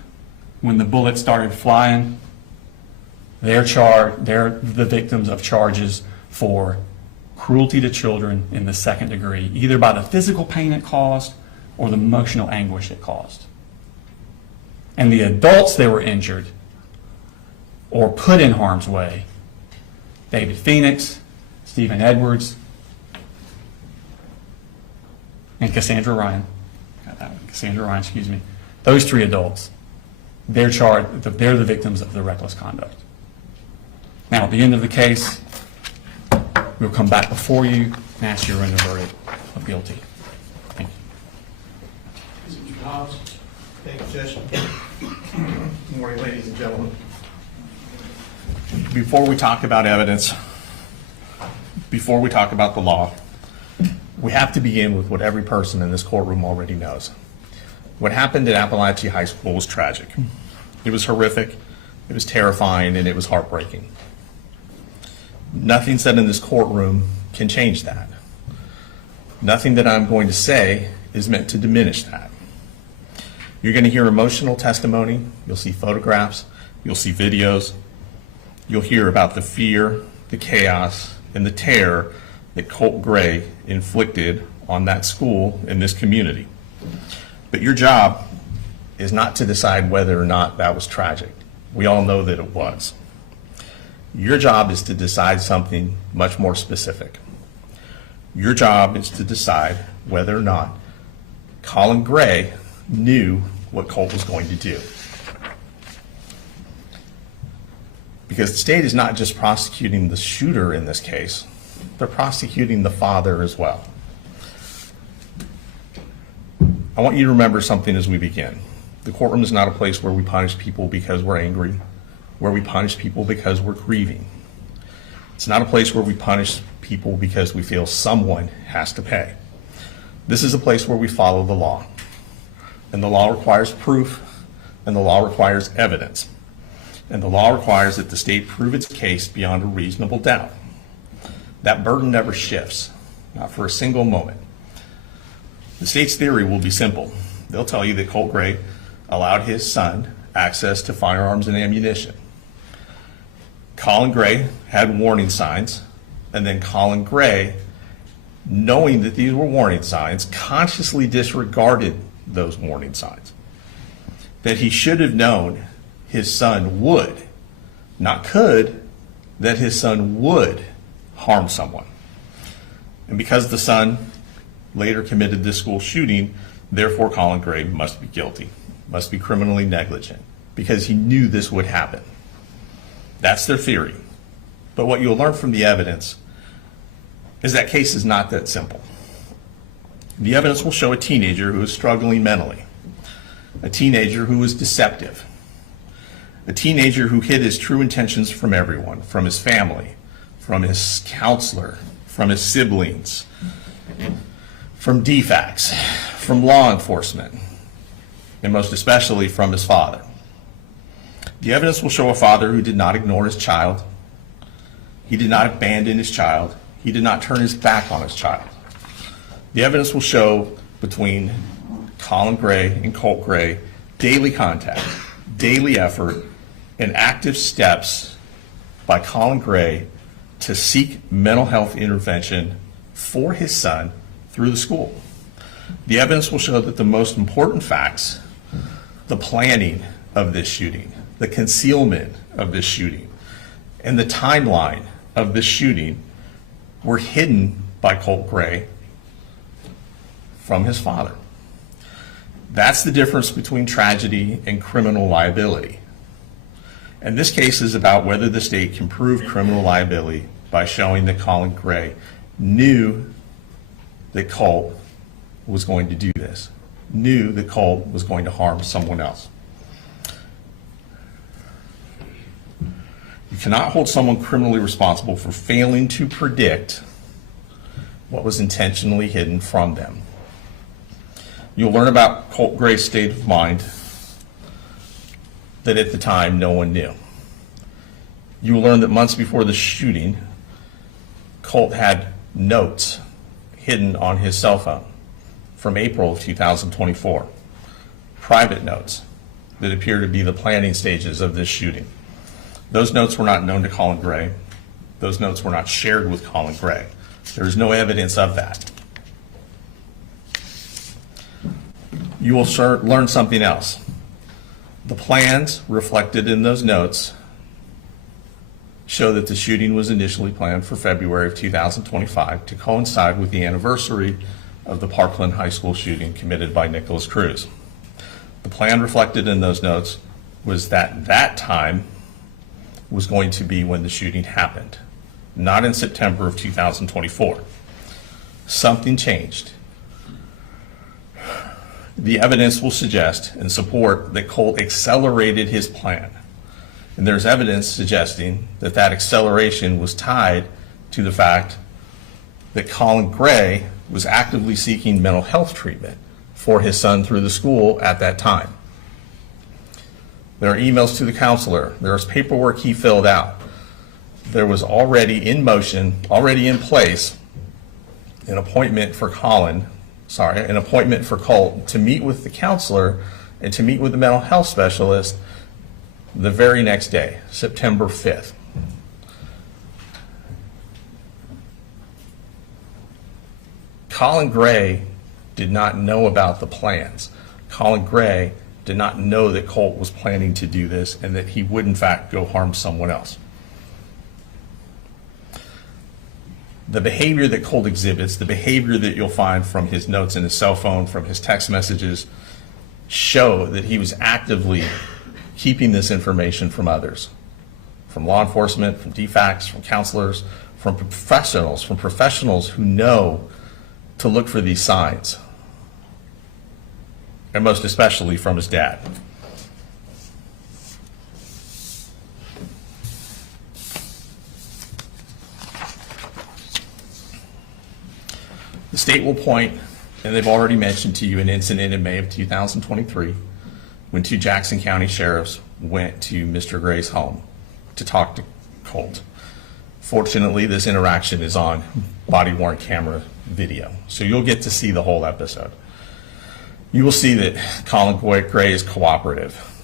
when the bullet started flying, they're the victims of charges for cruelty to children in the second degree, either by the physical pain it caused or the emotional anguish it caused. And the adults that were injured or put in harm's way, David Phoenix, Stephen Edwards, and Cassandra Ryan, those three adults, they're the victims of the reckless conduct. Now, at the end of the case, we'll come back before you and ask you to render a verdict of guilty. Thank you. Mr. Hobbs? Thank you, Judge. Good morning, ladies and gentlemen. Before we talk about evidence, before we talk about the law, we have to begin with what every person in this courtroom already knows. What happened at Appalachia High School was tragic. It was horrific, it was terrifying, and it was heartbreaking. Nothing said in this courtroom can change that. Nothing that I'm going to say is meant to diminish that. You're going to hear emotional testimony, you'll see photographs, you'll see videos, you'll hear about the fear, the chaos, and the terror that Colin Gray inflicted on that school and this community. But your job is not to decide whether or not that was tragic. We all know that it was. Your job is to decide something much more specific. Your job is to decide whether or not Colin Gray knew what Colt was going to do. Because the state is not just prosecuting the shooter in this case, they're prosecuting the father as well. I want you to remember something as we begin. The courtroom is not a place where we punish people because we're angry, where we punish people because we're grieving. It's not a place where we punish people because we feel someone has to pay. This is a place where we follow the law. And the law requires proof, and the law requires evidence. And the law requires that the state prove its case beyond a reasonable doubt. That burden never shifts, not for a single moment. The state's theory will be simple. They'll tell you that Colin Gray allowed his son access to firearms and ammunition. Colin Gray had warning signs, and then Colin Gray, knowing that these were warning signs, consciously disregarded those warning signs. That he should have known his son would, not could, that his son would harm someone. And because the son later committed this school shooting, therefore Colin Gray must be guilty, must be criminally negligent, because he knew this would happen. That's their theory. But what you'll learn from the evidence is that case is not that simple. The evidence will show a teenager who is struggling mentally, a teenager who is deceptive, a teenager who hid his true intentions from everyone, from his family, from his counselor, from his siblings, from DFACS, from law enforcement, and most especially from his father. The evidence will show a father who did not ignore his child. He did not abandon his child. He did not turn his back on his child. The evidence will show between Colin Gray and Colin Gray daily contact, daily effort, and active steps by Colin Gray to seek mental health intervention for his son through the school. The evidence will show that the most important facts, the planning of this shooting, the concealment of this shooting, and the timeline of this shooting were hidden by Colin Gray from his father. That's the difference between tragedy and criminal liability. And this case is about whether the state can prove criminal liability by showing that Colin Gray knew that Colt was going to do this, knew that Colt was going to harm someone else. You cannot hold someone criminally responsible for failing to predict what was intentionally hidden from them. You'll learn about Colt Gray's state of mind that at the time no one knew. You will learn that months before the shooting, Colt had notes hidden on his cell phone from April of 2024, private notes that appear to be the planning stages of this shooting. Those notes were not known to Colin Gray. Those notes were not shared with Colin Gray. There is no evidence of that. You will learn something else. The plans reflected in those notes show that the shooting was initially planned for February of 2025 to coincide with the anniversary of the Parkland High School shooting committed by Nicholas Cruz. The plan reflected in those notes was that that time was going to be when the shooting happened, not in September of 2024. Something changed. The evidence will suggest and support that Colt accelerated his plan. And there's evidence suggesting that that acceleration was tied to the fact that Colin Gray was actively seeking mental health treatment for his son through the school at that time. There are emails to the counselor. There's paperwork he filled out. There was already in motion, already in place, an appointment for Colt to meet with the counselor and to meet with the mental health specialist the very next day, September 5th. Colin Gray did not know about the plans. Colin Gray did not know that Colt was planning to do this and that he would in fact go harm someone else. The behavior that Colt exhibits, the behavior that you'll find from his notes in his cell phone, from his text messages, show that he was actively keeping this information from others, from law enforcement, from DFACs, from counselors, from professionals who know to look for these signs, and most especially from his dad. The state will point, and they've already mentioned to you, an incident in May of 2023 when two Jackson County sheriffs went to Mr. Gray's home to talk to Colt. Fortunately, this interaction is on body-worn camera video, so you'll get to see the whole episode. You will see that Colin Gray is cooperative.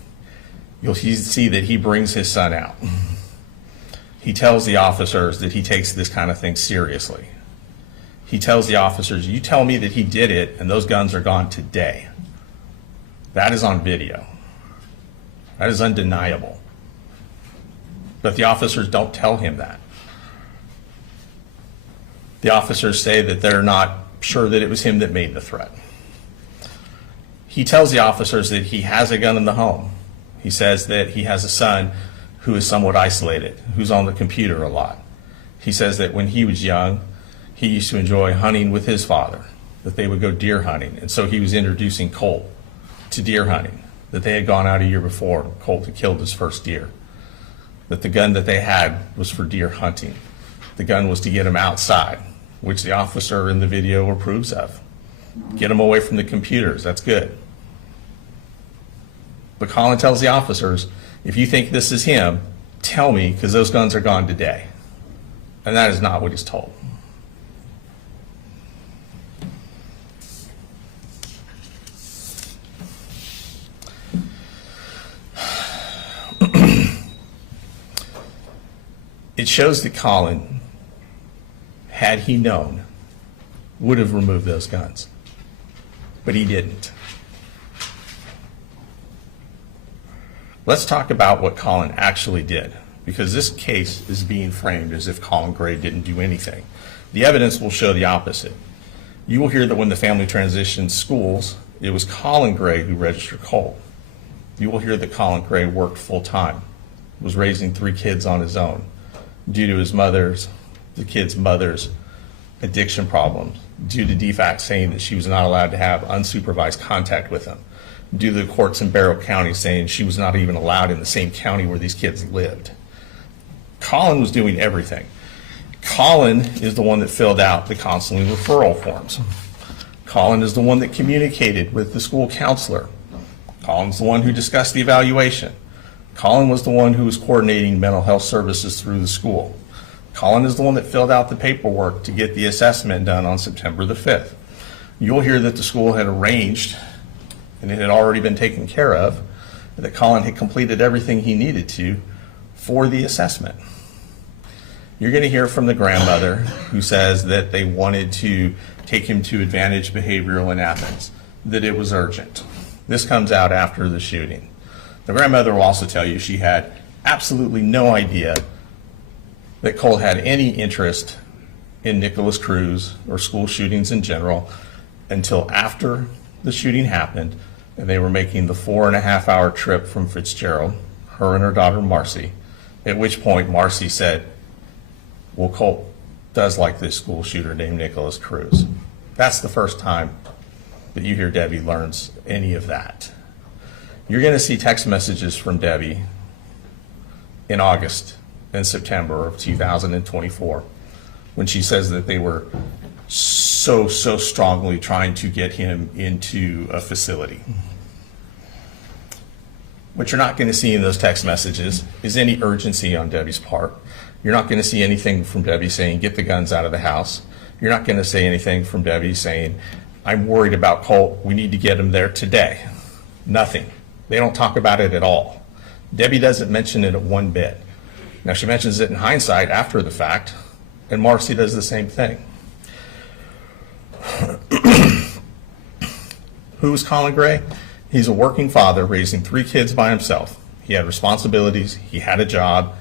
You'll see that he brings his son out. He tells the officers that he takes this kind of thing seriously. He tells the officers, you tell me that he did it and those guns are gone today. That is on video. That is undeniable. But the officers don't tell him that. The officers say that they're not sure that it was him that made the threat. He tells the officers that he has a gun in the home. He says that he has a son who is somewhat isolated, who's on the computer a lot. He says that when he was young, he used to enjoy hunting with his father, that they would go deer hunting. And so he was introducing Colt to deer hunting, that they had gone out a year before and Colt had killed his first deer, that the gun that they had was for deer hunting. The gun was to get him outside, which the officer in the video approves of. Get him away from the computers, that's good. But Colin tells the officers, if you think this is him, tell me, because those guns are gone today. And that is not what he's told. It shows that Colin, had he known, would have removed those guns. But he didn't. Let's talk about what Colin actually did, because this case is being framed as if Colin Gray didn't do anything. The evidence will show the opposite. You will hear that when the family transitioned schools It was Colin Gray who registered Colt. You will hear that Colin Gray worked full-time, was raising 3 kids on his own due to the kids' mother's addiction problems, due to DFAC saying that she was not allowed to have unsupervised contact with him, due to the courts in Barrow County saying she was not even allowed in the same county where these kids lived. Colin was doing everything. Colin is the one that filled out the counseling referral forms. Colin is the one that communicated with the school counselor. Colin's the one who discussed the evaluation. Colin was the one who was coordinating mental health services through the school. Colin is the one that filled out the paperwork to get the assessment done on September the 5th. You'll hear that the school had arranged, and it had already been taken care of, that Colin had completed everything he needed to for the assessment. You're going to hear from the grandmother who says that they wanted to take him to Advantage Behavioral in Athens, that it was urgent. This comes out after the shooting. The grandmother will also tell you she had absolutely no idea that Colt had any interest in Nicholas Cruz or school shootings in general until after the shooting happened and they were making the 4.5-hour trip from Fitzgerald, her and her daughter Marcy, at which point Marcy said, well, Colt does like this school shooter named Nicholas Cruz. That's the first time that you hear Debbie learns any of that. You're going to see text messages from Debbie in August and September of 2024 when she says that they were so strongly trying to get him into a facility. What you're not going to see in those text messages is any urgency on Debbie's part. You're not going to see anything from Debbie saying, get the guns out of the house. You're not going to see anything from Debbie saying, I'm worried about Colt, we need to get him there today. Nothing. They don't talk about it at all. Debbie doesn't mention it one bit. Now, she mentions it in hindsight after the fact, and Marcy does the same thing. Who is Colin Gray? He's a working father raising 3 kids by himself. He had responsibilities, he had a job,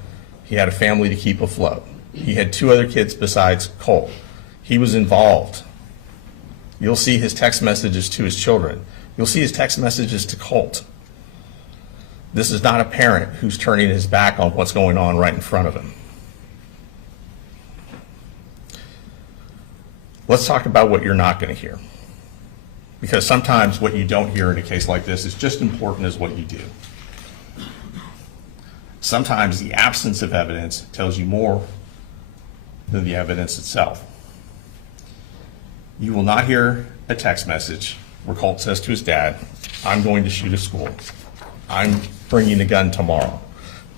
he had a family to keep afloat. He had 2 other kids besides Colt. He was involved. You'll see his text messages to his children. You'll see his text messages to Colt. This is not a parent who's turning his back on what's going on right in front of him. Let's talk about what you're not going to hear. Because sometimes what you don't hear in a case like this is just important as what you do. Sometimes the absence of evidence tells you more than the evidence itself. You will not hear a text message where Colt says to his dad, I'm going to shoot a school. I'm bringing a gun tomorrow.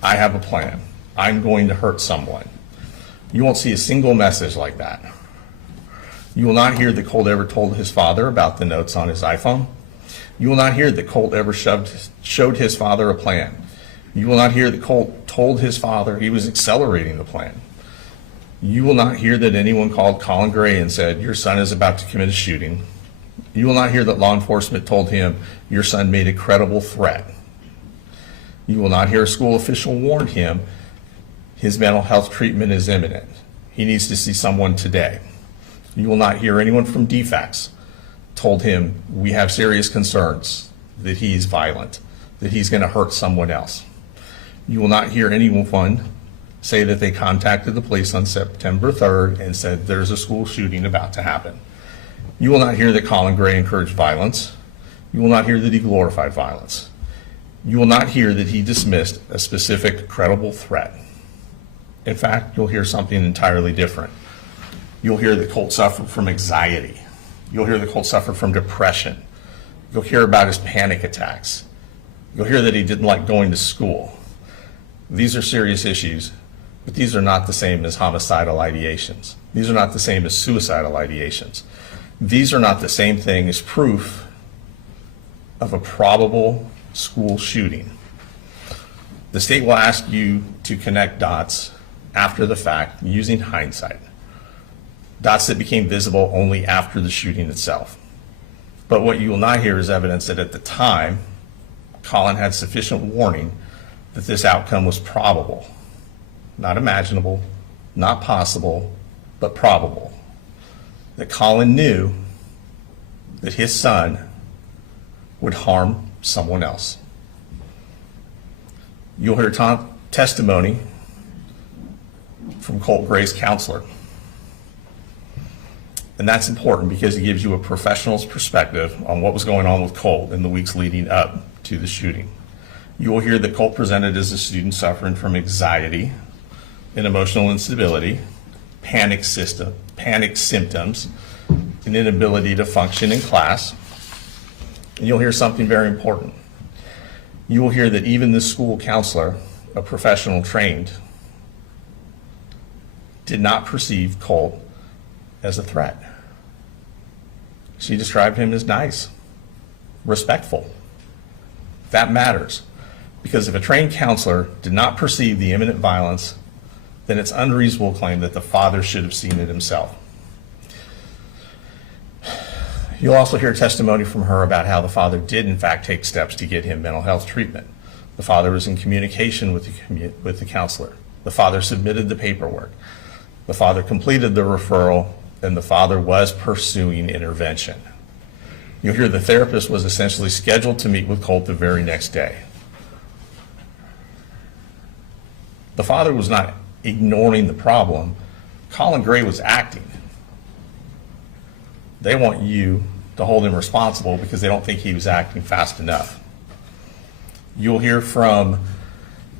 I have a plan. I'm going to hurt someone. You won't see a single message like that. You will not hear that Colt ever told his father about the notes on his iPhone. You will not hear that Colt ever showed his father a plan. You will not hear that Colt told his father he was accelerating the plan. You will not hear that anyone called Colin Gray and said, your son is about to commit a shooting. You will not hear that law enforcement told him, your son made a credible threat. You will not hear a school official warn him his mental health treatment is imminent. He needs to see someone today. You will not hear anyone from DFACS told him, we have serious concerns that he's violent, that he's going to hurt someone else. You will not hear anyone say that they contacted the police on September 3rd and said there's a school shooting about to happen. You will not hear that Colin Gray encouraged violence. You will not hear that he glorified violence. You will not hear that he dismissed a specific credible threat. In fact, you'll hear something entirely different. You'll hear that Colt suffered from anxiety. You'll hear that Colt suffered from depression. You'll hear about his panic attacks. You'll hear that he didn't like going to school. These are serious issues, but these are not the same as homicidal ideations. These are not the same as suicidal ideations. These are not the same thing as proof of a probable school shooting. The state will ask you to connect dots after the fact using hindsight. Dots that became visible only after the shooting itself. But what you will not hear is evidence that at the time, Colin had sufficient warning that this outcome was probable. Not imaginable, not possible, but probable. That Colin knew that his son would harm someone else. You'll hear testimony from Colin Gray's counselor. And that's important because it gives you a professional's perspective on what was going on with Colt in the weeks leading up to the shooting. You will hear that Colt presented as a student suffering from anxiety and emotional instability, panic symptoms, an inability to function in class. And you'll hear something very important. You will hear that even the school counselor, a professional trained, did not perceive Colt as a threat. She described him as nice, respectful. That matters, because if a trained counselor did not perceive the imminent violence, then it's unreasonable to claim that the father should have seen it himself. You'll also hear testimony from her about how the father did in fact take steps to get him mental health treatment. The father was in communication with the counselor. The father submitted the paperwork. The father completed the referral, and the father was pursuing intervention. You'll hear the therapist was essentially scheduled to meet with Colt the very next day. The father was not ignoring the problem. Colin Gray was acting. They want you to hold him responsible because they don't think he was acting fast enough. You'll hear from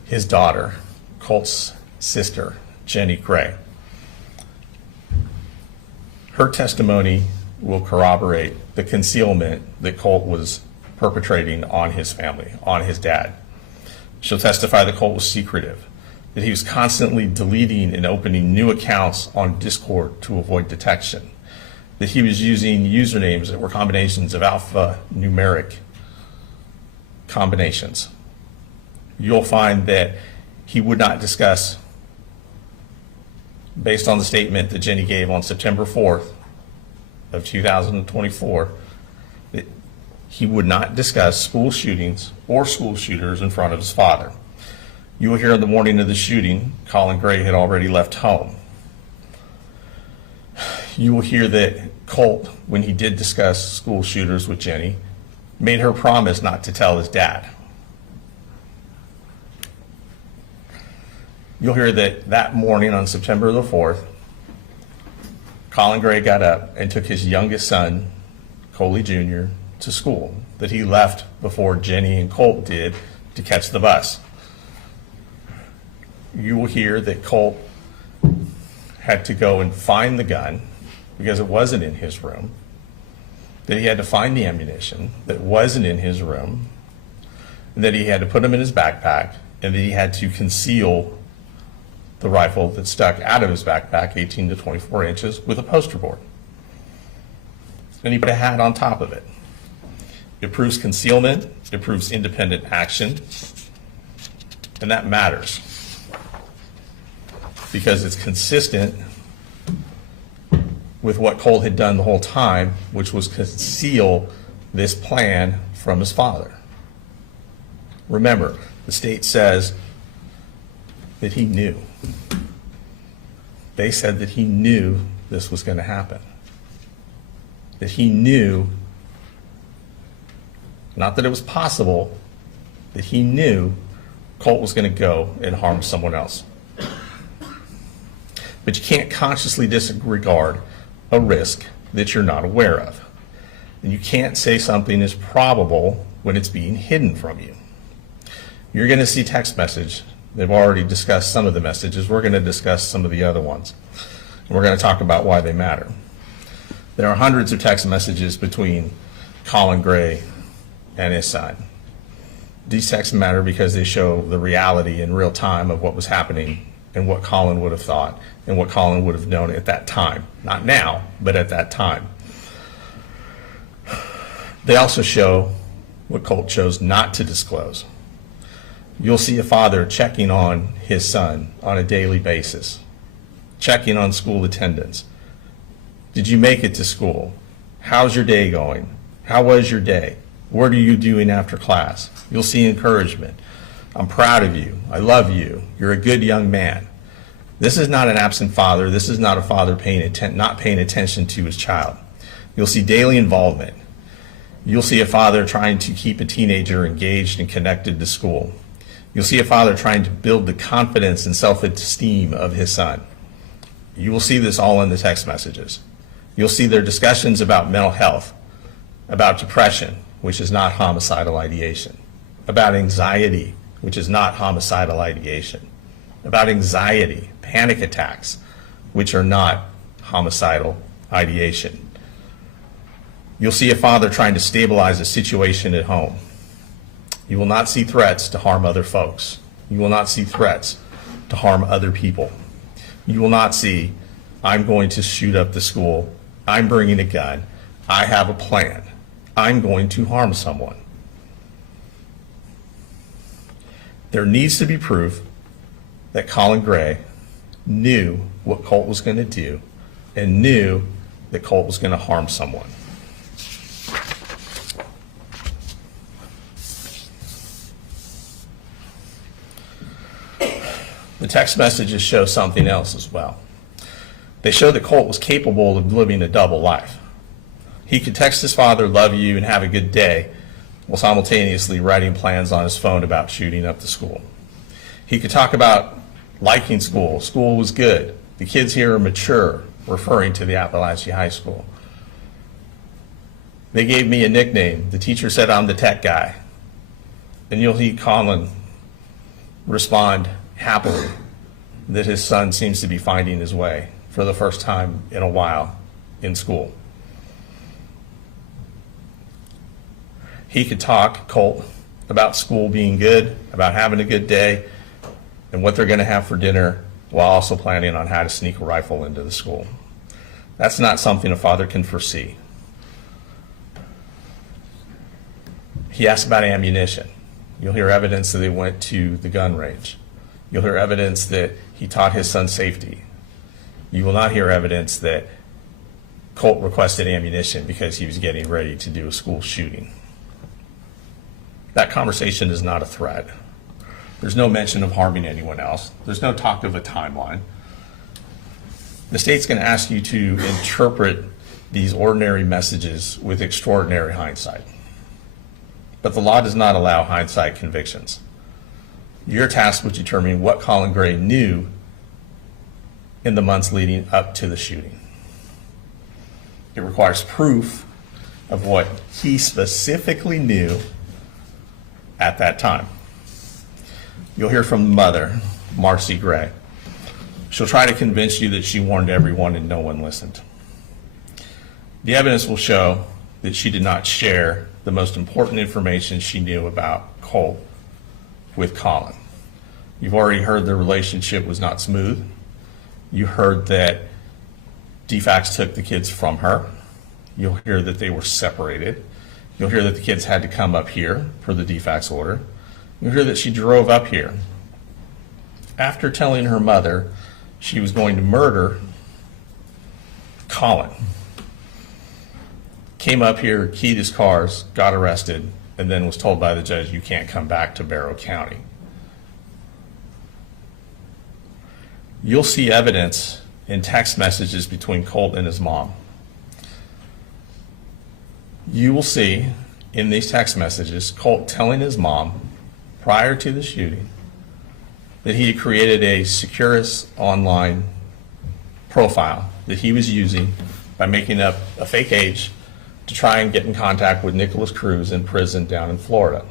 his daughter, Colt's sister, Jenny Gray. Her testimony will corroborate the concealment that Colt was perpetrating on his family, on his dad. She'll testify that Colt was secretive, that he was constantly deleting and opening new accounts on Discord to avoid detection, that he was using usernames that were combinations of alphanumeric combinations. You'll find that he would not discuss, based on the statement that Jenny gave on September 4th of 2024, that he would not discuss school shootings or school shooters in front of his father. You will hear on the morning of the shooting, Colin Gray had already left home. You will hear that Colt, when he did discuss school shooters with Jenny, made her promise not to tell his dad. You'll hear that that morning on September the 4th, Colin Gray got up and took his youngest son, Coley Jr., to school, that he left before Jenny and Colt did to catch the bus. You will hear that Colt had to go and find the gun because it wasn't in his room, that he had to find the ammunition that wasn't in his room, and that he had to put them in his backpack, and that he had to conceal the rifle that stuck out of his backpack 18 to 24 inches with a poster board. And he put a hat on top of it. It proves concealment, it proves independent action, and that matters because it's consistent with what Colt had done the whole time, which was conceal this plan from his father. Remember, the state says that he knew. They said that he knew this was going to happen. That he knew, not that it was possible, that he knew Colt was going to go and harm someone else. But you can't consciously disregard a risk that you're not aware of. And you can't say something is probable when it's being hidden from you. You're going to see text message. They've already discussed some of the messages. We're going to discuss some of the other ones. And we're going to talk about why they matter. There are hundreds of text messages between Colin Gray and his son. These texts matter because they show the reality in real time of what was happening and what Colin would have thought and what Colin would have known at that time. Not now, but at that time. They also show what Colt chose not to disclose. You'll see a father checking on his son on a daily basis, checking on school attendance. Did you make it to school? How's your day going? How was your day? What are you doing after class? You'll see encouragement. I'm proud of you. I love you. You're a good young man. This is not an absent father. This is not a father not paying attention to his child. You'll see daily involvement. You'll see a father trying to keep a teenager engaged and connected to school. You'll see a father trying to build the confidence and self-esteem of his son. You will see this all in the text messages. You'll see their discussions about mental health, about depression, which is not homicidal ideation, about anxiety, which is not homicidal ideation, about anxiety, panic attacks, which are not homicidal ideation. You'll see a father trying to stabilize a situation at home. You will not see threats to harm other folks. You will not see threats to harm other people. You will not see, I'm going to shoot up the school, I'm bringing a gun, I have a plan, I'm going to harm someone. There needs to be proof that Colin Gray knew what Colt was going to do and knew that Colt was going to harm someone. The text messages show something else as well. They show that Colt was capable of living a double life. He could text his father, love you, and have a good day, while simultaneously writing plans on his phone about shooting up the school. He could talk about liking school. School was good. The kids here are mature, referring to the Appalachia High School. They gave me a nickname. The teacher said I'm the tech guy. And you'll see Colin respond happily that his son seems to be finding his way for the first time in a while in school. He could talk, Colt, about school being good, about having a good day, and what they're going to have for dinner, while also planning on how to sneak a rifle into the school. That's not something a father can foresee. He asked about ammunition. You'll hear evidence that they went to the gun range. You'll hear evidence that he taught his son safety. You will not hear evidence that Colt requested ammunition because he was getting ready to do a school shooting. That conversation is not a threat. There's no mention of harming anyone else. There's no talk of a timeline. The state's going to ask you to interpret these ordinary messages with extraordinary hindsight. But the law does not allow hindsight convictions. You're tasked with determining what Colin Gray knew in the months leading up to the shooting. It requires proof of what he specifically knew at that time. You'll hear from the mother, Marcy Gray. She'll try to convince you that she warned everyone and no one listened. The evidence will show that she did not share the most important information she knew about Colt with Colin. You've already heard the relationship was not smooth. You heard that DFACS took the kids from her. You'll hear that they were separated. You'll hear that the kids had to come up here per the DFACS order. You'll hear that she drove up here after telling her mother she was going to murder Colin. Came up here, keyed his cars, got arrested, and then was told by the judge, you can't come back to Barrow County. You'll see evidence in text messages between Colt and his mom. You will see in these text messages Colt telling his mom prior to the shooting that he had created a Securus online profile that he was using by making up a fake age to try and get in contact with Nicholas Cruz in prison down in Florida.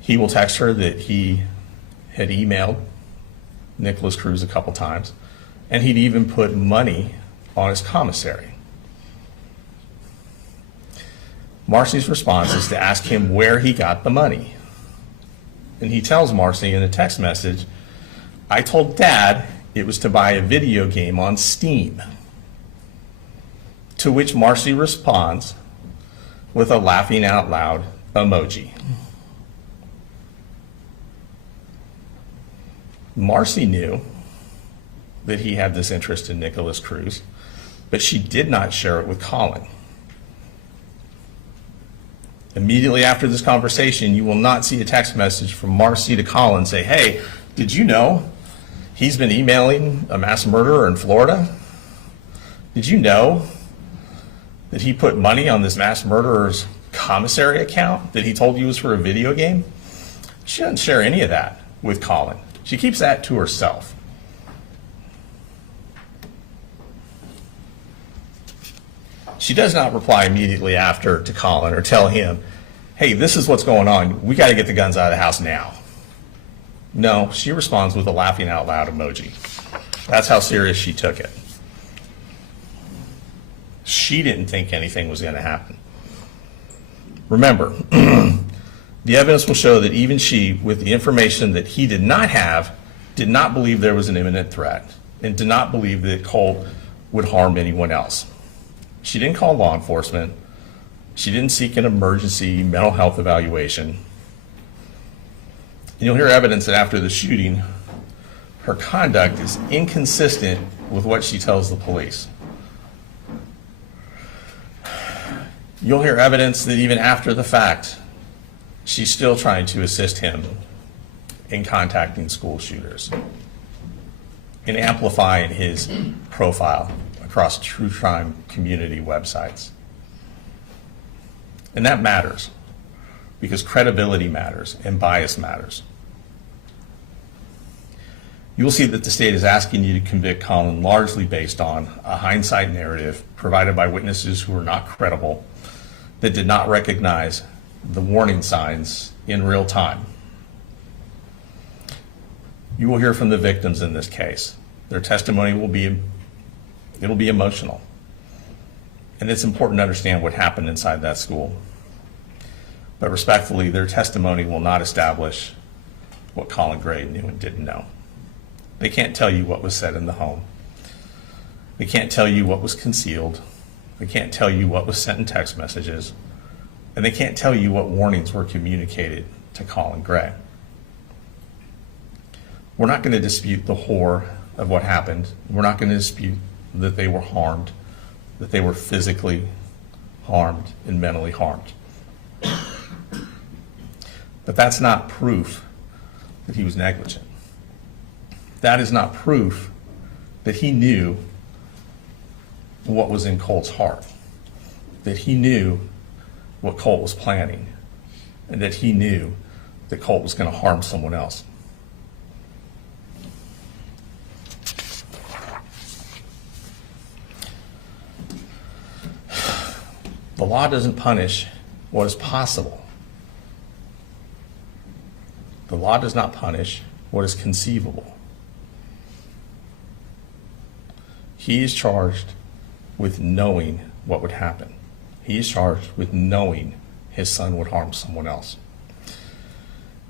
He will text her that he had emailed Nicholas Cruz a couple times, and he'd even put money on his commissary. Marcy's response is to ask him where he got the money. And he tells Marcy in a text message, I told Dad it was to buy a video game on Steam. To which Marcy responds with a laughing out loud emoji. Marcy knew that he had this interest in Nicholas Cruz, but she did not share it with Colin. Immediately after this conversation, you will not see a text message from Marcy to Colin say, hey, did you know he's been emailing a mass murderer in Florida? Did you know that he put money on this mass murderer's commissary account that he told you was for a video game? She doesn't share any of that with Colin. She keeps that to herself. She does not reply immediately after to Colin or tell him, hey, this is what's going on. We got to get the guns out of the house now. No, she responds with a laughing out loud emoji. That's how serious she took it. She didn't think anything was going to happen. Remember, the evidence will show that even she, with the information that he did not have, did not believe there was an imminent threat and did not believe that Colt would harm anyone else. She didn't call law enforcement. She didn't seek an emergency mental health evaluation. And you'll hear evidence that after the shooting, her conduct is inconsistent with what she tells the police. You'll hear evidence that even after the fact, she's still trying to assist him in contacting school shooters and amplifying his profile across true crime community websites. And that matters because credibility matters and bias matters. You will see that the state is asking you to convict Colin largely based on a hindsight narrative provided by witnesses who are not credible, that did not recognize the warning signs in real time. You will hear from the victims in this case. Their testimony will be emotional. And it's important to understand what happened inside that school. But respectfully, their testimony will not establish what Colin Gray knew and didn't know. They can't tell you what was said in the home. They can't tell you what was concealed. They can't tell you what was sent in text messages. And they can't tell you what warnings were communicated to Colin Gray. We're not going to dispute the horror of what happened. We're not going to dispute that they were harmed, that they were physically harmed and mentally harmed. But that's not proof that he was negligent. That is not proof that he knew what was in Colt's heart, that he knew what Colt was planning, and that he knew that Colt was going to harm someone else. The law doesn't punish what is possible. The law does not punish what is conceivable. He is charged with knowing what would happen. He is charged with knowing his son would harm someone else.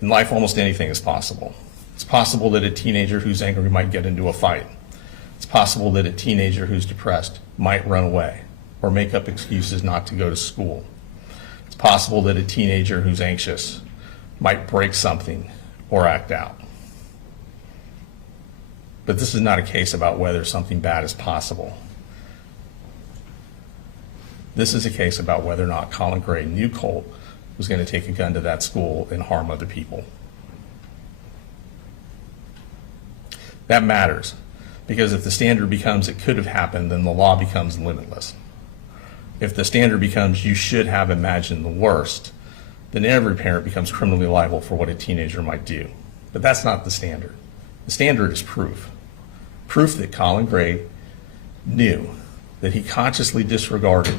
In life, almost anything is possible. It's possible that a teenager who's angry might get into a fight. It's possible that a teenager who's depressed might run away or make up excuses not to go to school. It's possible that a teenager who's anxious might break something or act out. But this is not a case about whether something bad is possible. This is a case about whether or not Colin Gray knew Colt was going to take a gun to that school and harm other people. That matters, because if the standard becomes it could have happened, then the law becomes limitless. If the standard becomes you should have imagined the worst, then every parent becomes criminally liable for what a teenager might do. But that's not the standard. The standard is proof. Proof that Colin Gray knew, that he consciously disregarded,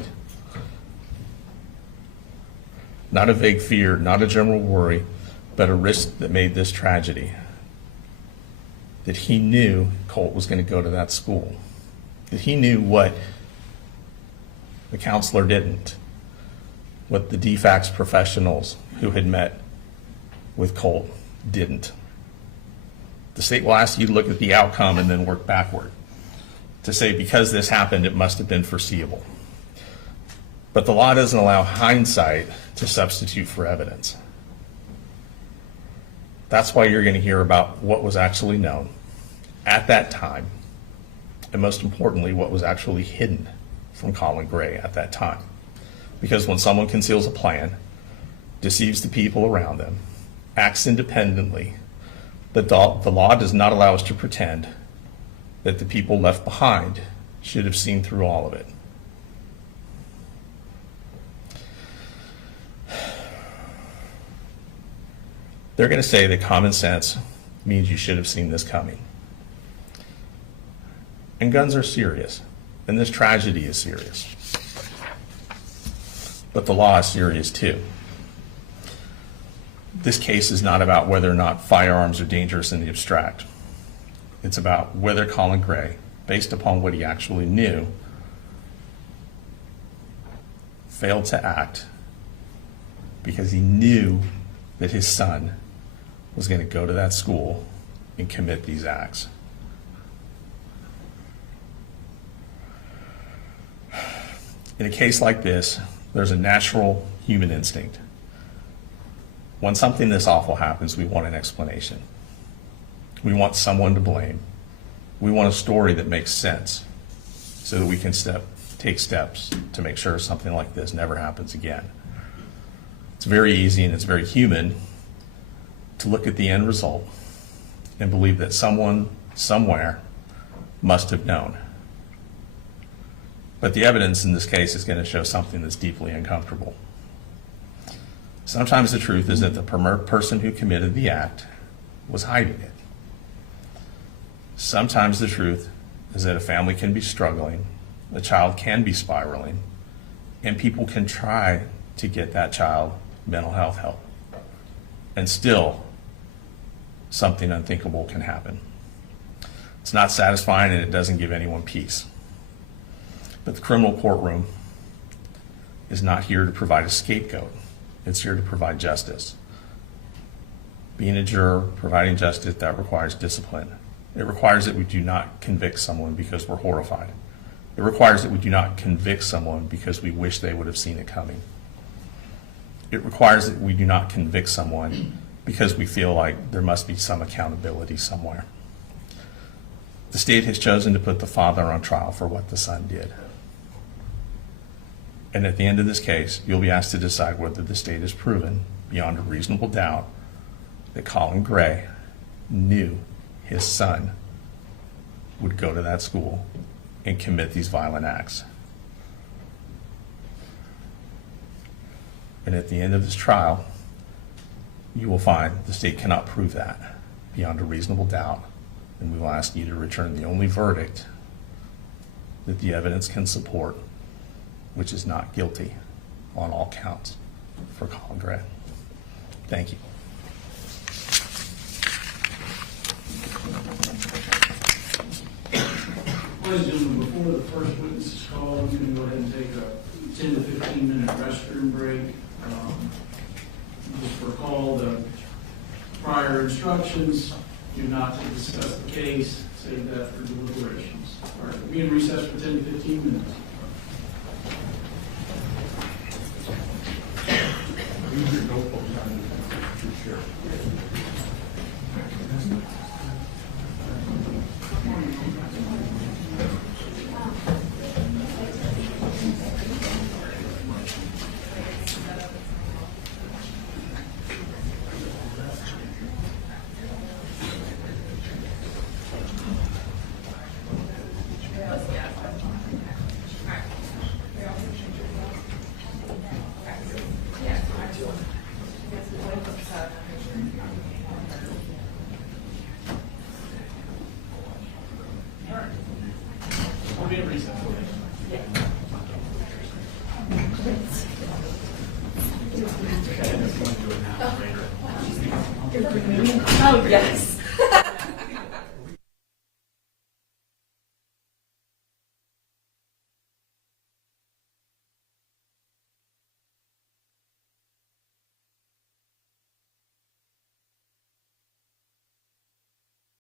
not a vague fear, not a general worry, but a risk that made this tragedy. That he knew Colt was going to go to that school. That he knew what the counselor didn't, what the DFACS professionals who had met with Colt didn't. The state will ask you to look at the outcome and then work backward to say because this happened, it must have been foreseeable. But the law doesn't allow hindsight to substitute for evidence. That's why you're going to hear about what was actually known at that time, and most importantly, what was actually hidden from Colin Gray at that time. Because when someone conceals a plan, deceives the people around them, acts independently, the law does not allow us to pretend that the people left behind should have seen through all of it. They're going to say that common sense means you should have seen this coming. And guns are serious, and this tragedy is serious. But the law is serious too. This case is not about whether or not firearms are dangerous in the abstract. It's about whether Colin Gray, based upon what he actually knew, failed to act because he knew that his son was going to go to that school and commit these acts. In a case like this, there's a natural human instinct. When something this awful happens, we want an explanation. We want someone to blame. We want a story that makes sense so that we can take steps to make sure something like this never happens again. It's very easy and it's very human to look at the end result and believe that someone, somewhere, must have known. But the evidence in this case is going to show something that's deeply uncomfortable. Sometimes the truth is that the person who committed the act was hiding it. Sometimes the truth is that a family can be struggling, a child can be spiraling, and people can try to get that child mental health help. And still, something unthinkable can happen. It's not satisfying and it doesn't give anyone peace. But the criminal courtroom is not here to provide a scapegoat. It's here to provide justice. Being a juror, providing justice, that requires discipline. It requires that we do not convict someone because we're horrified. It requires that we do not convict someone because we wish they would have seen it coming. It requires that we do not convict someone because we feel like there must be some accountability somewhere. The state has chosen to put the father on trial for what the son did. And at the end of this case, you'll be asked to decide whether the state has proven, beyond a reasonable doubt, that Colin Gray knew his son would go to that school and commit these violent acts. And at the end of this trial, you will find the state cannot prove that beyond a reasonable doubt, and we will ask you to return the only verdict that the evidence can support, which is not guilty on all counts for Colin Gray. Thank you. Ladies and gentlemen, before the first witness is called, I'm going to go ahead and take a 10 to 15 minute restroom break. Just recall the prior instructions, do not to discuss the case, save that for deliberations. All right, we'll be in recess for 10 to 15 minutes. Oh, yes.